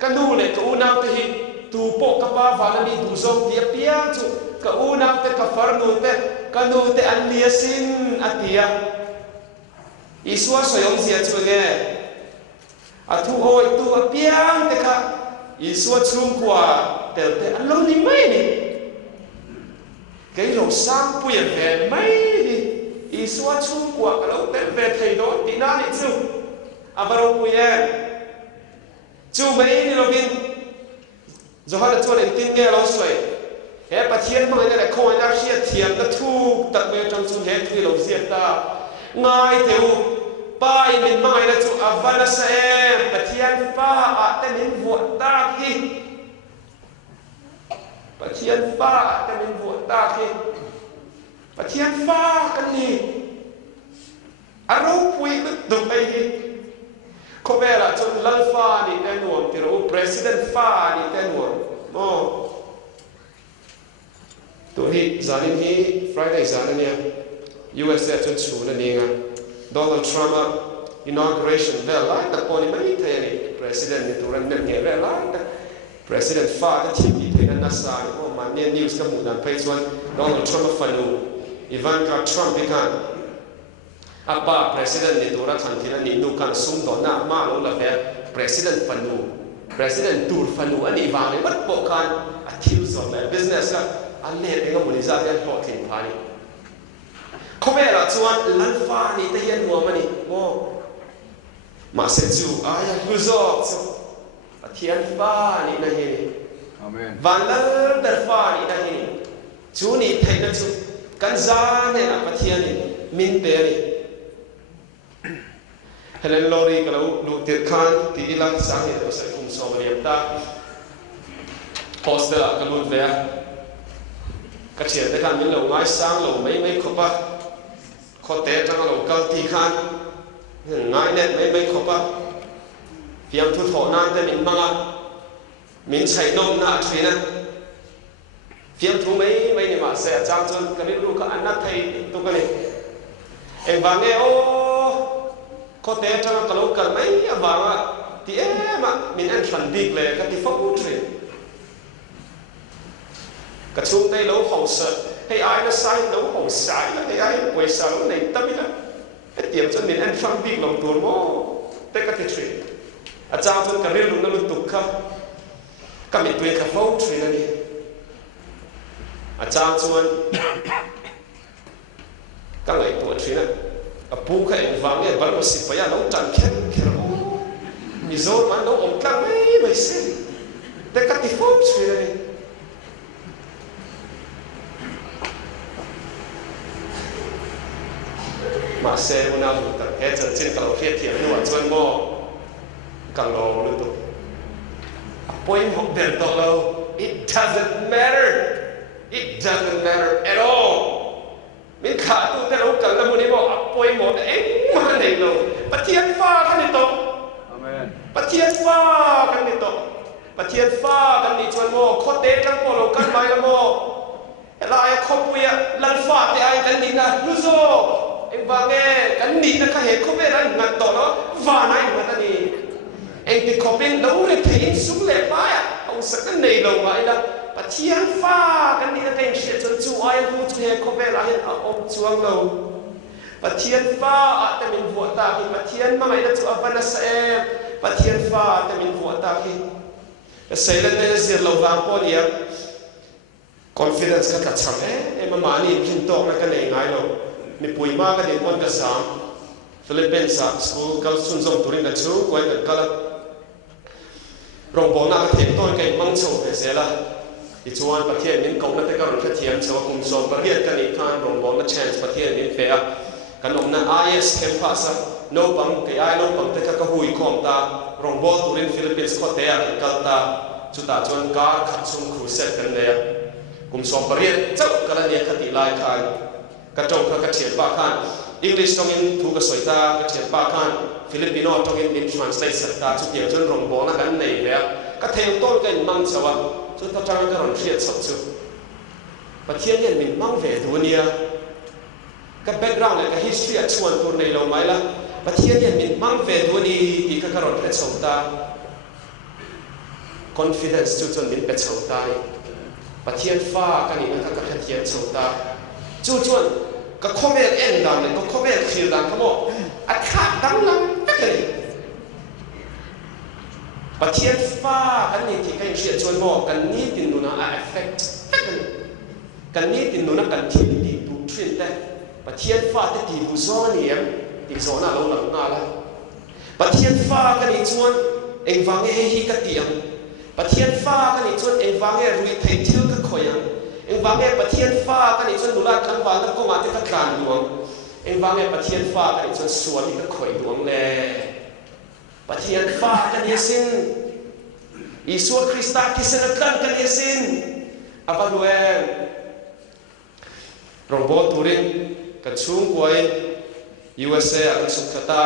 kan u le ka una te hi tu po ka pa va ni du zong ti pia chu ka una te ka far nu te ka nu te an lia sin atia Isua soyong sia chu nge athu oi tu piang te ka Isua chung kwa te an lo ni mai ni cái lồng sang bùi về mấy đi Isua chung qua cái lồng tên về thầy đó tí na đi chú à bà rô bùi chú mấy đi lô bin rồi hỏi là chú này tin nghe lâu xoay hé bà thiên mà người này không ai đáp xiết thiềm ta thu tật mê trong chung hết thuy lồng xiết ta ngay theo ba mình mà người là chú à văn là sa em bà thiên pha à tên mình vuột ta khi bà thiên pha tên mình vuột ta khi bà thiên pha cái gì à rô bùi được đây có vẻ là trong lân pha đi tên nguồn thì rồi president pha đi tên nguồn tụi hi gia đình hi Friday gia đình nha USA trong chủ là nè Donald Trump inauguration về lại tập còn mấy thế này president thì tụi anh nghe về lại president pha cái team đi thấy nó sai có mà nên news cái một lần page one Donald Trump phản ứng Ivanka Trump đi can apa president ni tura thanthina ni nu kan sum do na ma lo la ve president tur fanu ani wa le bat po kan a thil zo le business ka a le te ga muniza ya ho thin phani khome la chuan lan fa ni te yan nuam ani mo ma se chu aya hu zo a thian fa ni na hi amen van la dar fa ni na hi chu ni thai na chu kan za ne na pathian ni min te ni Helen Lori kalau lu tirkan ti ilang sang itu saya so meriam ta post la kalau dia kecil dekat min lo ngai sang lo mấy khopa khote tang lo kal ti khan ngai net mấy khopa piam thu tho nan te min manga min chai nom na thina piam thu mấy ni ma se chang chon ka lu ka an na thai tu ka ni em ba nge o có thể trong cái lỗ cần mấy vàng thì mà mình ăn phần big về cái thì phong trì cái chung đây lỗ hậu sợ hay ai nó sai lỗ hậu sai hay ai quay sao lỗ này tâm đó cái tiệm cho mình ăn phần big lòng tuôn mô tới cái trì à cha cho cái riêng nó luôn tục không cái mình tuyệt cái phong trì này đi à cha cho cái này tuổi trì này bố cái vàng này vẫn có xịt phải nấu tràn khen mi dốt mà nấu ống căng mấy xin để cắt thì phốt suy đây mà xe muốn nào được tận cái chân trên cầu phía thiệt nhưng mà chân mò càng lâu luôn tụ bôi một đèn to lâu it doesn't matter at all mình khá tu thế đâu cần là muốn đi bỏ bôi một em mà này đâu bắt thiên pha cái này to bắt thiên pha cái này to bắt thiên pha cái này chuẩn mò khó té trong mò lâu căn bài là mò lại khó bùi lần pha thì ai cái này là lu zo em vào nghe cái này là cái hệ khó về là ngàn to nó và này mà ta đi em thì khó bên đâu để thấy xuống lệ bái ông sẽ cái này đâu vậy đó bắt thiên pha cái này là cái chuyện chuẩn chú ai lu chú hệ khó về là hiện ông chuang lâu bắt thiên phaแต่mình vua ta khi bắt thiên mà mày đã chú ấp na sẽ bắt thiên phaแต่mình vua ta khi cái xây lên đây diệt lâu vàng po đi confidence cái chăng em mà ni kinh to cái này ngay lâu mình bùi ma cái điện con cái sam Philippines school cái xuân dòng turin cái chú quay cái rong bỏ na cái tiền tôi cái măng sầu cái gì là อีชวนประเทศนี้กองนักเตะก็รอนเทียมเชื่อว่าคุมส่งประเทศกันอีกครั้งรองบอลนักแชมป์ประเทศนี้เฟียกันอมนั้น IS เข้มพัสโนบังกับไอ้โนบังเตะก็หุยคอมตารองบอลตุรินฟิลิปปินส์ก็เตะกันตาจุดตาจวนการขัดซุ่มครูเซตกันเลยคุมส่งประเทศเจ้ากันเนี่ยคติลายคันกระจงกระเทียมปากคันEnglish ตรงนี้ถูกกระสวยตากระเทียมปากคันฟิลิปปิโนตรงนี้เป็น translate สัตตาจุดเดียวจนรองบอลนักกันในแล้วก็เทียมต้นกันมั่งเชื่อว่าจุดต่อจากนั้นก็รอนเทียมสับจุดประเทศนี้มันมั่งเวดูเนี่ยกับ background และกับ history ชวนตัวในโลกไหมล่ะประเทศนี้มันมั่งเวดูนี่ที่ก็รอนเทียมสับตา confidence จุดจนมันเป็นสับตาประเทศฟ้ากันนี่มันก็กระเทียมสับตาจุดจนก็ข้อแม่เอ็นดังเลยก็ข้อแม่ขีดดังเขาบอกอัดขาดดังลังก็เลยประเทศฟ้ากันนี่ที่ใครเชื่อชวนบอกกันนี่ติดดูนะeffect กันนี่ติดดูนะกันที่ดีดูทรินแต่ประเทศฟ้าที่ดีดูโซนเนี่ยติดโซนเราหลังอะไรประเทศฟ้ากันนี่ชวนเอ็งฟังให้ฮิกติยังประเทศฟ้ากันนี่ชวนเอ็งฟังให้รุยไทยเที่ยวก็คอยยังเอ็งฟังให้ประเทศฟ้ากันนี่ชวนดูแลกันวันแล้วก็มาที่ตะการดวงเอ็งฟังให้ประเทศฟ้ากันนี่ชวนสวนที่ก็คอยดวงแลประเทศฟ้ากันนี่สินอิสุคริสต์ที่เสนอกันกันนี่สินอาบาลูเอรองบอลตูรินกันชุ่มกวย USA กันสุขตา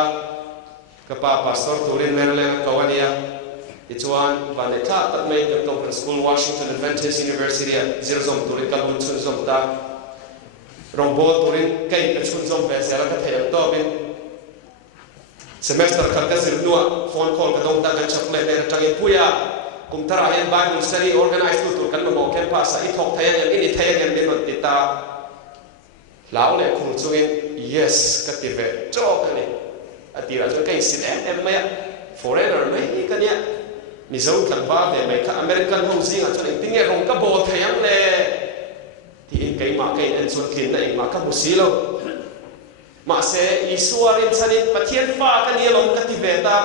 กับป้าพาสตอร์ตูรินเมริแลนด์กวันนี้อีจวนวันนี้ข้าตัดไม่กับตรงสกูล Washington Adventist University จิรซอมตูรินกับบุญชุนซอมตารองบอลตูรินใกล้กับชุนซอมเวสแล้วก็เทียมต่อเป็น semester ขัดกันสิบนัว phone call กับตรงตากันชักเล่นในจังหวัดพุยากุมทารายัน Bible study organize ตัวกันมาบอกแค่ภาษาอีทอกไทยยังอินไทยยังเป็นมันติดตาลาวเนี่ยคุณช่วย yes ก็ติดเวจบกันนี่อดีตเราจะใกล้สิบเอ็มไหม foreigner ไหมกันเนี่ยมีส่วนต่างบ้างไหมค่ะ American housing อ่ะจนถึงเนี่ยรงก็บอกไทยยังเลยที่อินไกมาไกอินส่วนกินนั่นเองมาก็มุสีเรามาเสียอิสวารินสันนิประเทศฟ้ากันเนี่ยลงก็ติดเวตา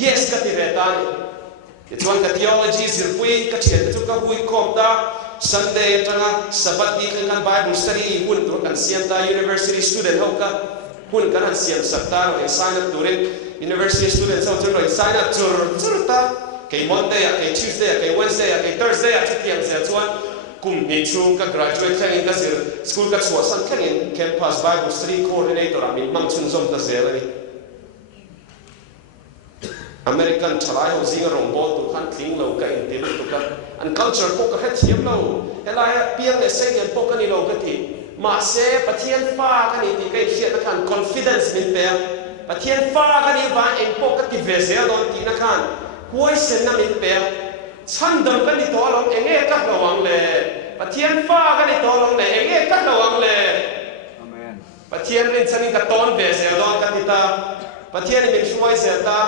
yes ก็ติดเวตานี่จวนกับ theology สิบปีก็เชื่อจุกกับวิคอมตา Sunday จังอ่ะสัปดาห์นี้กัน Bible study หุ่นตัวกันเสียมตา University student เขาก็หุ่นกันเสียมสัปดาห์เรา sign up ตัวเอง University student เขาจะเรา sign up จุดตาแค่ Monday อ่ะแค่ Tuesday อ่ะแค่ Wednesday อ่ะแค่ Thursday อ่ะที่เตรียมเสียจวนกลุ่มนี้ช่วงก็ graduate แค่นี้ก็คือ school ก็สวดสันแค่นี้ campus Bible study coordinator อ่ะมีมั่งชุนซอมตาเสียเลยอเมริกันชายเขาสิ่งรองบอลตุกันทิ้งเราก็อินทิมตุกันอัน culture พวกก็ให้เทียมเราเฮลัยเพียงแต่เสียงพวกกันนี่เราก็ที่มาเสียประเทศฟ้ากันนี่ที่ใกล้เคียงนักการ confidence มีเปล่าประเทศฟ้ากันนี่ว่าเองพวกกันที่เวเสียโดนที่นักการหัวเส้นนั้นมีเปล่าฉันเดิมกันนี่ตัวเราเองก็ระวังเลยประเทศฟ้ากันนี่ตัวเราเองก็ระวังเลยประเทศนี้ฉันนี่ก็ต้นเวเสียโดนกันที่ตาประเทศนี้เป็นช่วยเสียตา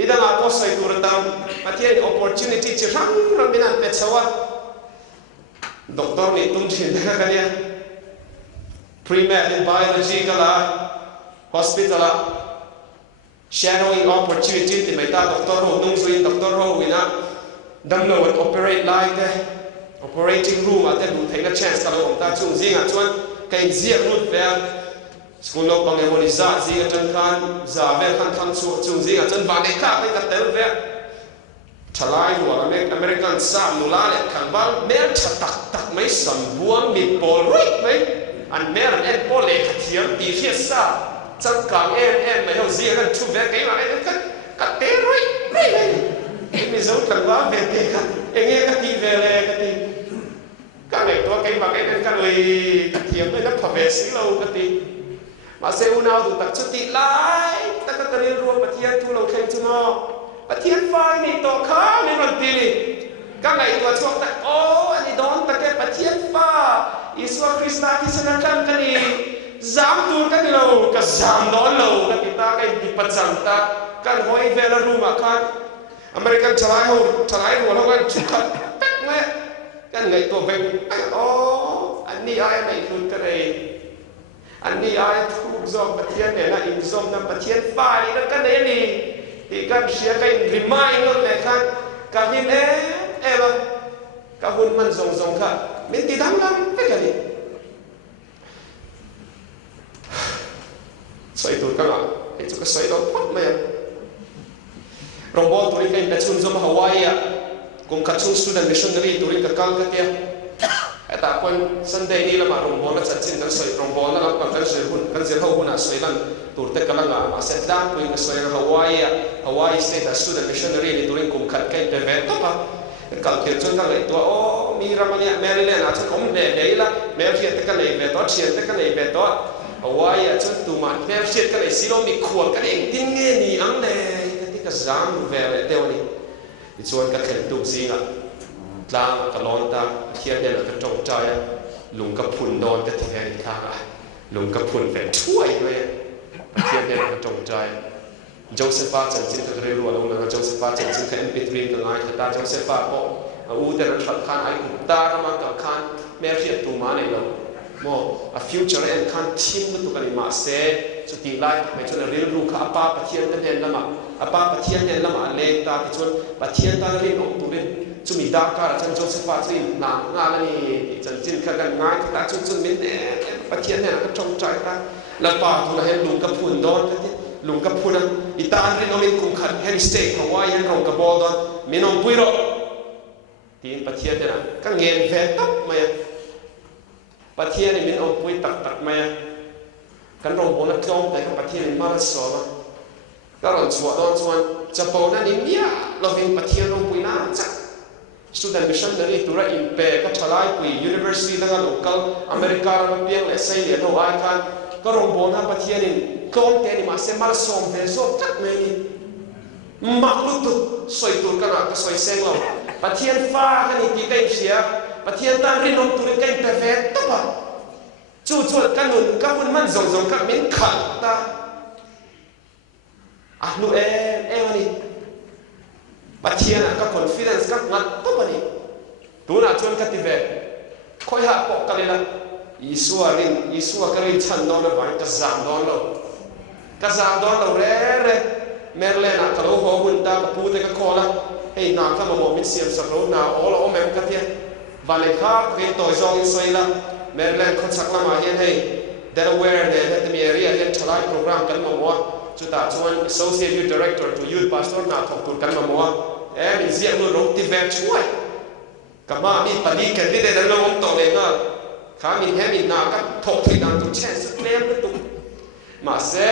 นี่ดังอาโกสไอตัวตั้งประเทศ opportunity จะรั้งเราไม่นานเป็นสวะด็อกเตอร์นี่ตุ้มชินได้กันเนี่ย pre-med in biology กันละ hospital ละ shadowing opportunity ที่ไม่ตาด็อกเตอร์โหนุ่งสุยด็อกเตอร์โหวินะดังโน้ต operate like เด้ operating room อาจจะดูเทคนิค chance กันเราผมตาช่วงสิ่งอ่ะชวนกันเสียรุ่นเปล่าสกุลเราปังเอวันนี้จ่าสิ่งจันคันจ่าเวลคันทั้งช่วงสิ่งอ่ะจันวันเอกาไปกับเตลเวลทลายหัวอเมริกันสามนุลาเนี่ยขันบ้านเมื่อชัดตักไม่สัมบวงมีโปรยไหมอันเมื่อเอ็นโปรเล็กเทียมตีเฟียซ่าจังกางเอ็นไม่เอาสิ่งกันทุกเวลกันมาเอ็นกันเตะรวยไม่เลยมีส่วนขันบ้านเวทีกันเอ็งกันตีเวลเลยกันตีกันเลยตัวกันมากันกันเลยกันเทียมไม่นับพเวสีเรากันตีมาเซลล์นาวดูตักชุดติไล่ตักก็เรียนรวมประเทศทุเราแข่งจุนอประเทศไฟนี่ตัวข้าวนี่มันตีนี่ก็ไงตัวช่วงแต่โอ้อันนี้โดนตะเกียบประเทศฟ้าอิสวาคริสต์ที่สนับสนุนกันนี่จามตัวกันนี่เราก็จามโดนเรากันติดตากันติดปัจจัยตากันหอยเวลารู้มาคันอเมริกันชลายหัวเรากันชุดกันแป๊กแม่กันไงตัวเป็นโอ้อันนี้ไอ้ไม่คุ้นกันเลยอันนี้ไอ้ทุกซอมประเทศเนี่ยนะอินซอมนั่นประเทศฟ้านี่นั่นกันเนี่ยนี่ที่กันเสียกันริมายนั่นเลยกันกันยินเอ๊ะกับ hun man zong kha min ti dang lam pe kani soi tur ka nga e chu ka soi do phot mai robot turi ka in chun zom Hawaii kum ka chu student missionary turi ka kal ka tia eta kon Sunday ni lama robot la chin kan soi robot la kan zir ho huna soi lan tur te kalanga ma set dan kuin soi Hawaii state student missionary ni turi kum khat kai pe ve to pa kal ke chun ka le to o mi ramania Maryland a chun om de la mer hiat te ka le ve to chien te ka le ve to Hawaii chun tu ma mer hiat ka le silo mi khol ka eng tin nge ni ang le ti ka zam ve le te oni ti chuan ka khen tu zinga tlang ka lon ta hiat ne ka tong chai lung ka phun don ka the ni kha lung ka phun ve thuai le hiat ne ka tong chai Josepha chen chin ka re ru lo na Josepha chen chin ka MP3 ka ngai ka ta Josepha ko u te ran khat khan ai ku ta ma ka khan mer hiat tu ma nei lo mo a future and khan thim tu ka ni ma se chu ti lai me chu na ril ru kha pa pathian ta den lama apa pathian den lama le ta ti chun pathian ta rin ong tu rin chu mi da ka chan Josepha chin na nga la ni chan chin ka kan ngai ta chu chun min ne pathian ne ka chong chai ta la pa tu la hen lu ka phun don ta ti lung ka phuna itan rin omin kum khat hen stay Hawaii hen rong ka bodon minom puiro tin pathian na ka ngen ve tap maya pathian ni min om pui tak maya kan rong bona klong te ka pathian ni mar so ma ka ron chua don chuan chapo na ni mia loving pathian rong pui na cha student missionary tura impe ka thalai pui university da local America ra piang le sai le no ai khan ka rong bona pathian ni klong te ni ma se mar som ve so tak me ni maklutu soi tur kana ka soi seng lo pathian fa ka ni ti kai sia pathian tan rin om tur kai pe ve to pa chu kan nun ka hun man zong ka min khat ta nu ni pathian ka confidence ka ngat to pa ni tu na chon ka ti ve khoi ha ko ka le la Isua ka rin chan don ba ka zam don lo ka zam don lo re Merlena ka lo ho hun ta ka pu te ka kola hey na ka mo mit siam sa ro na all o mem ka tia vale kha ke to zong soi la Merlen khon sak la ma hian hey Delaware ne het mi area hian thalai program kan mo wa chu ta chuan associate youth director to youth pastor na thok tur kan mo wa mi ziak lu ro ti ve chuai ka ma mi pani ke ti de lo om to le nga kha mi he mi na ka thok thi dan tu chen sa klem tu ma se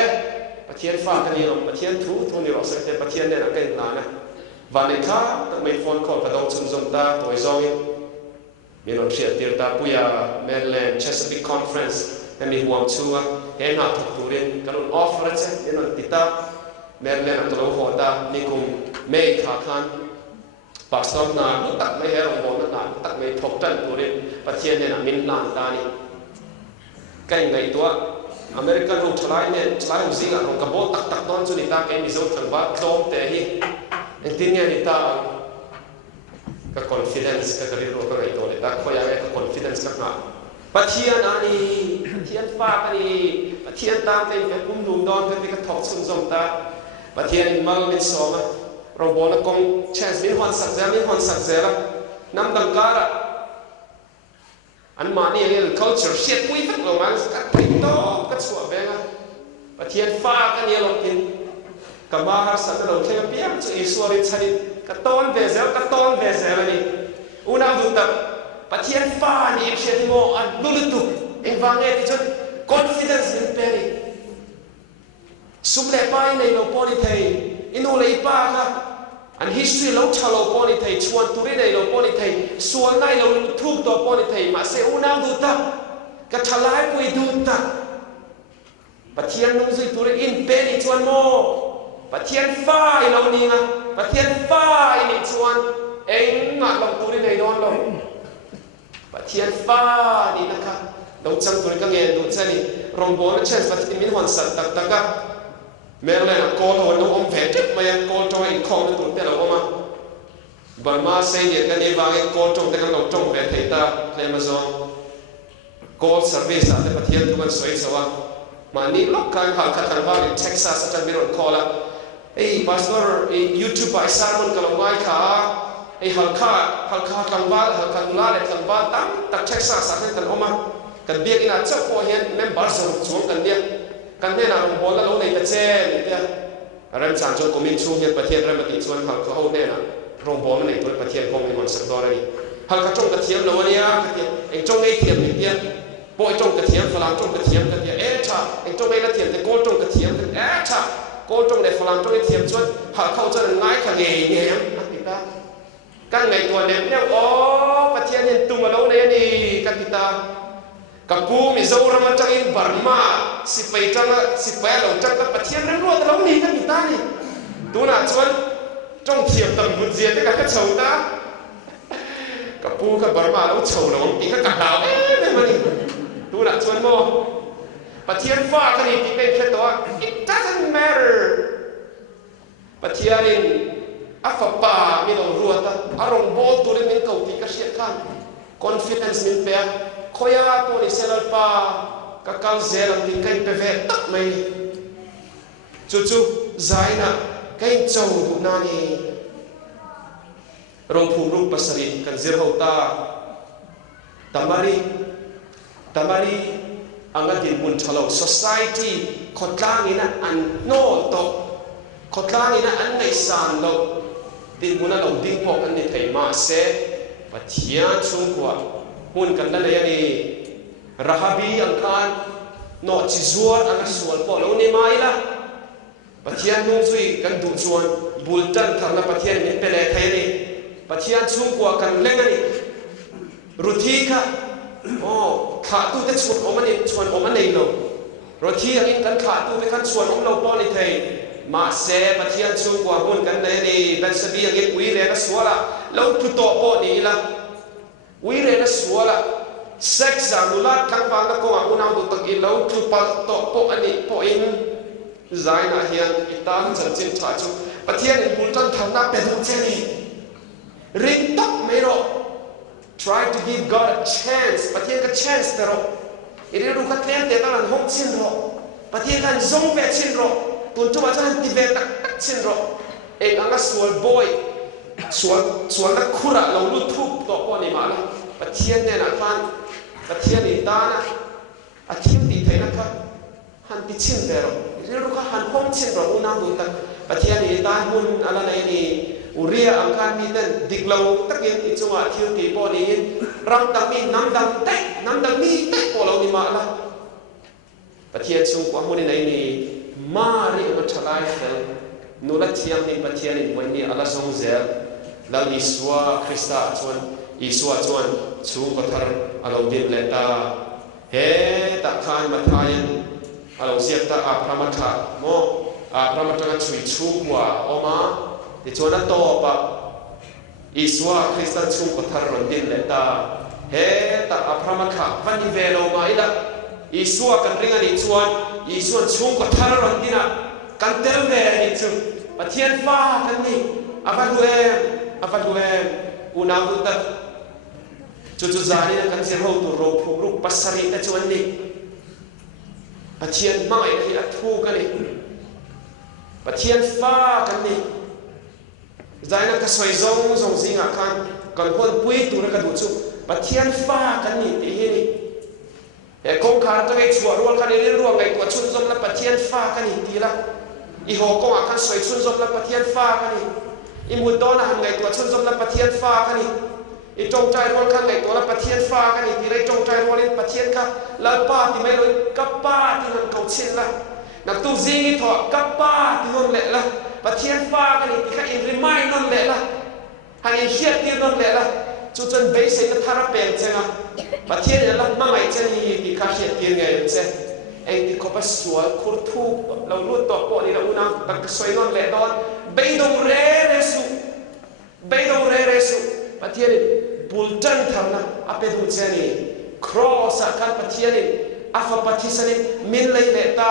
pathian fa ka ni rom pathian thu ni ro sa te pathian ne na kai na na vale kha ta mai phone call ka dong chum zom ta toi zong mi ron share tir ta puya Maryland Chesapeake conference mi huam chua he na thok tu rin ka ron offer che mi ron tita Maryland ka lo ho ta ni kum mai kha khan pastor na tak mai he rom bon na tak mai thok tan tu rin pathian ne na min lan ta ni kai ngai tua American ro thlai hu zinga ro ka bo tak don chu ni ta ke mi zo thang ba klom te hi en tin ya ni ta ka confidence ka ri ro ka ngai to le ta khoya ka confidence ka na pathian ani pathian fa ka ni pathian ta te ka kum dum don ka thok chun zom ta pathian mal min so ma ro bo na kong chance min hon sak zela nam dang kara an mani ang culture shit pui tak lo man ka to ka chua venga pathian fa ka ni lo kin ka ma har sa lo khe piam chu iswari chari ka ton ve zel ni una du ta pathian fa ni che mo an lulutu eng wange ti chon confidence in peri sumle pai nei lo poni thei inu lei pa ka an history lo chalo poni thei chuan turi nei lo poni thei sual nai lo thuk to poni thei ma se unang du ta ka thalai pui du ta pathian nung zui turi in pe ni chuan mo pathian fa i lo ni nga pathian fa i ni chuan eng nga lo turi nei don lo pathian fa ni na ka lo chang turi ka nge du chani rombo na chance pathian min hon sat tak taka Maryland call ho no om ve tek ma yang call to in khong tu te lo ma Burma se ye ka ni wa ge call to te ka lo tong ve thei ta Amazon call service ate pathian tu kan soi sawa ma ni lok kan hal khat kan wa in Texas ata mi ron call hey pastor YouTube ai sermon ka lo mai kha halkha tlangwal halkha nula le tlangwal tam tak Texas akan kan oma kan biak ina chap po hian member zong chuang kan dia kan ne na rom bola lo nei ta che ni dia ram chan chu komin chu hian pathian ram ti chuan halkha ho ne na rom bol nei tu pathian kong ni mon sak do ri halkha chong ka thiam lo ania ka ti eng chong ei thiam ni dia poi chong ka thiam phalang chong ka thiam ka dia tha eng chong ei la thiam te ko chong ka thiam te tha ko chong le phalang chong ei thiam chuan halkha chuan ngai ka nge nge am ta kan ngai tua nem ne o pathian hin tung lo nei ani kan kita kapu mi zo ram chang in Burma si pai chang si pai lo chang ka pathian ram lo ta lo ni kan kita ni tu na chuan trong thiam tam bu zia te ka chau ta kapu ka Burma lo chau lo ti ka da ne mani tu na chuan mo pathian fa ka ni ti pen khe to it doesn't matter pathian in afapa mi lo ruata arong bol tu le min kau ti ka sia kan confidence min pe khoya to ni selal pa ka kal zel ang din kai pe ve tak mai chu zaina kai chau du na ni rong phu ru pasari kan zir ho ta tamari anga din mun thalo society khotlang ina an no to khotlang ina an nei san lo din muna lo ding po kan ni thei ma se pathian chung kwa hun kan la le ni rahabi ang kan no chi zuar ang sual po lo ni mai la pathian nung zui kan du chuan bultan tharna pathian ni pele thai ni pathian chung kwa kan leng ani ruthi kha kha tu te chuan omani lo ruthi ang in kan kha tu te kan chuan om lo po ni thei ma se pathian chung kwa hun kan le ni ban sabi ang in wi le na suala lo tu to po ni la wi le na suala sex zanulat kan pa na ko una du tak i lo tu pa to po ani po in zaina hian itan chan chin tha chu pathian in bultan thana pe du che ni ring tak me ro try to give God a chance pathian ka chance pero iri ru ka tlem te ta lan hong chin ro pathian kan zong ve chin ro tun chu ma chan ti ve tak chin ro eng anga sual boy sual na khura lo lu thup to po ni ma la pathian ne na fan pathian ni ta na a thim ti thai na kha han ti chin ve ro iri ru ka han hong chin ro una bu ta pathian ni ta hun ala nei ni uria ang kan mi ten diklo takin i chunga thil ti po ni ram dang mi nam dang mi te po lo ni ma la pathian chung kwa hun nei ni mari ma thalai fel nula thiam ni pathian ni moi ni ala song zel la ni suwa krista chuan i suwa chuan chung ko thar alo din le ta he ta khai ma thayan alo ziak ta a pramata mo a pramata chui chu kwa oma ti chuan a to pa i suwa krista chung ko thar ron din le ta he ta a pramata van ni velo ma ila i suwa kan ringa ni chuan i suan chung ko thar ron dina kan tel ve ni chu pathian fa kan ni avaluem una bu ta chu zani kan sir ho tu ro phu ru pasari ta chuan ni pathian mai hi a thu kan ni pathian fa kan ni zaina ka soi zong zinga kan hon pui tu ra ka du chu pathian fa kan ni ti hi ni e kong khar ta ngai chua rual kan ni rual ngai tu chun zom la pathian fa kan ni ti la i ho kong a kan soi chun zom la pathian fa kan ni i mu do na han ngai tu chun zom la pathian fa kan ni i tong trai rual kan ngai tu la pathian fa kan ni ti lai tong trai rual in pathian ka la pa ti mai loi ka pa ti han kau chin la na tu zingi tho ka pa ti hon le la pathian fa kan ni ti ka in remind non le la han in hiat ti non le la chu chen bei se ka thara peng chenga pathian la ma ngai chen hi ti ka hiat ti ngai che eng ti ko pa sual khur thu lo lu to po ni la una tak soi non le don bei dong re su pathian bultan tharna ape du che ni cross a kan pathian ni afa pathisani min lei le ta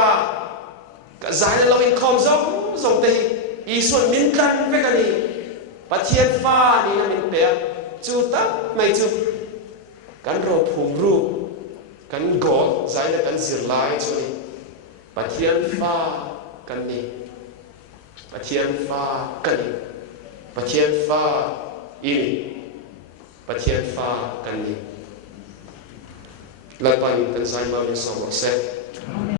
ka zai lo in kom zong te i suan min kan ve ka ni pathian fa ni na min pe chu ta mai chu kan ro phum ru kan gol zai na kan zir lai chu ni pathian fa kan ni pathian fa kan ni pathian fa in pathian fa kan ni lapan kan sai ma min so se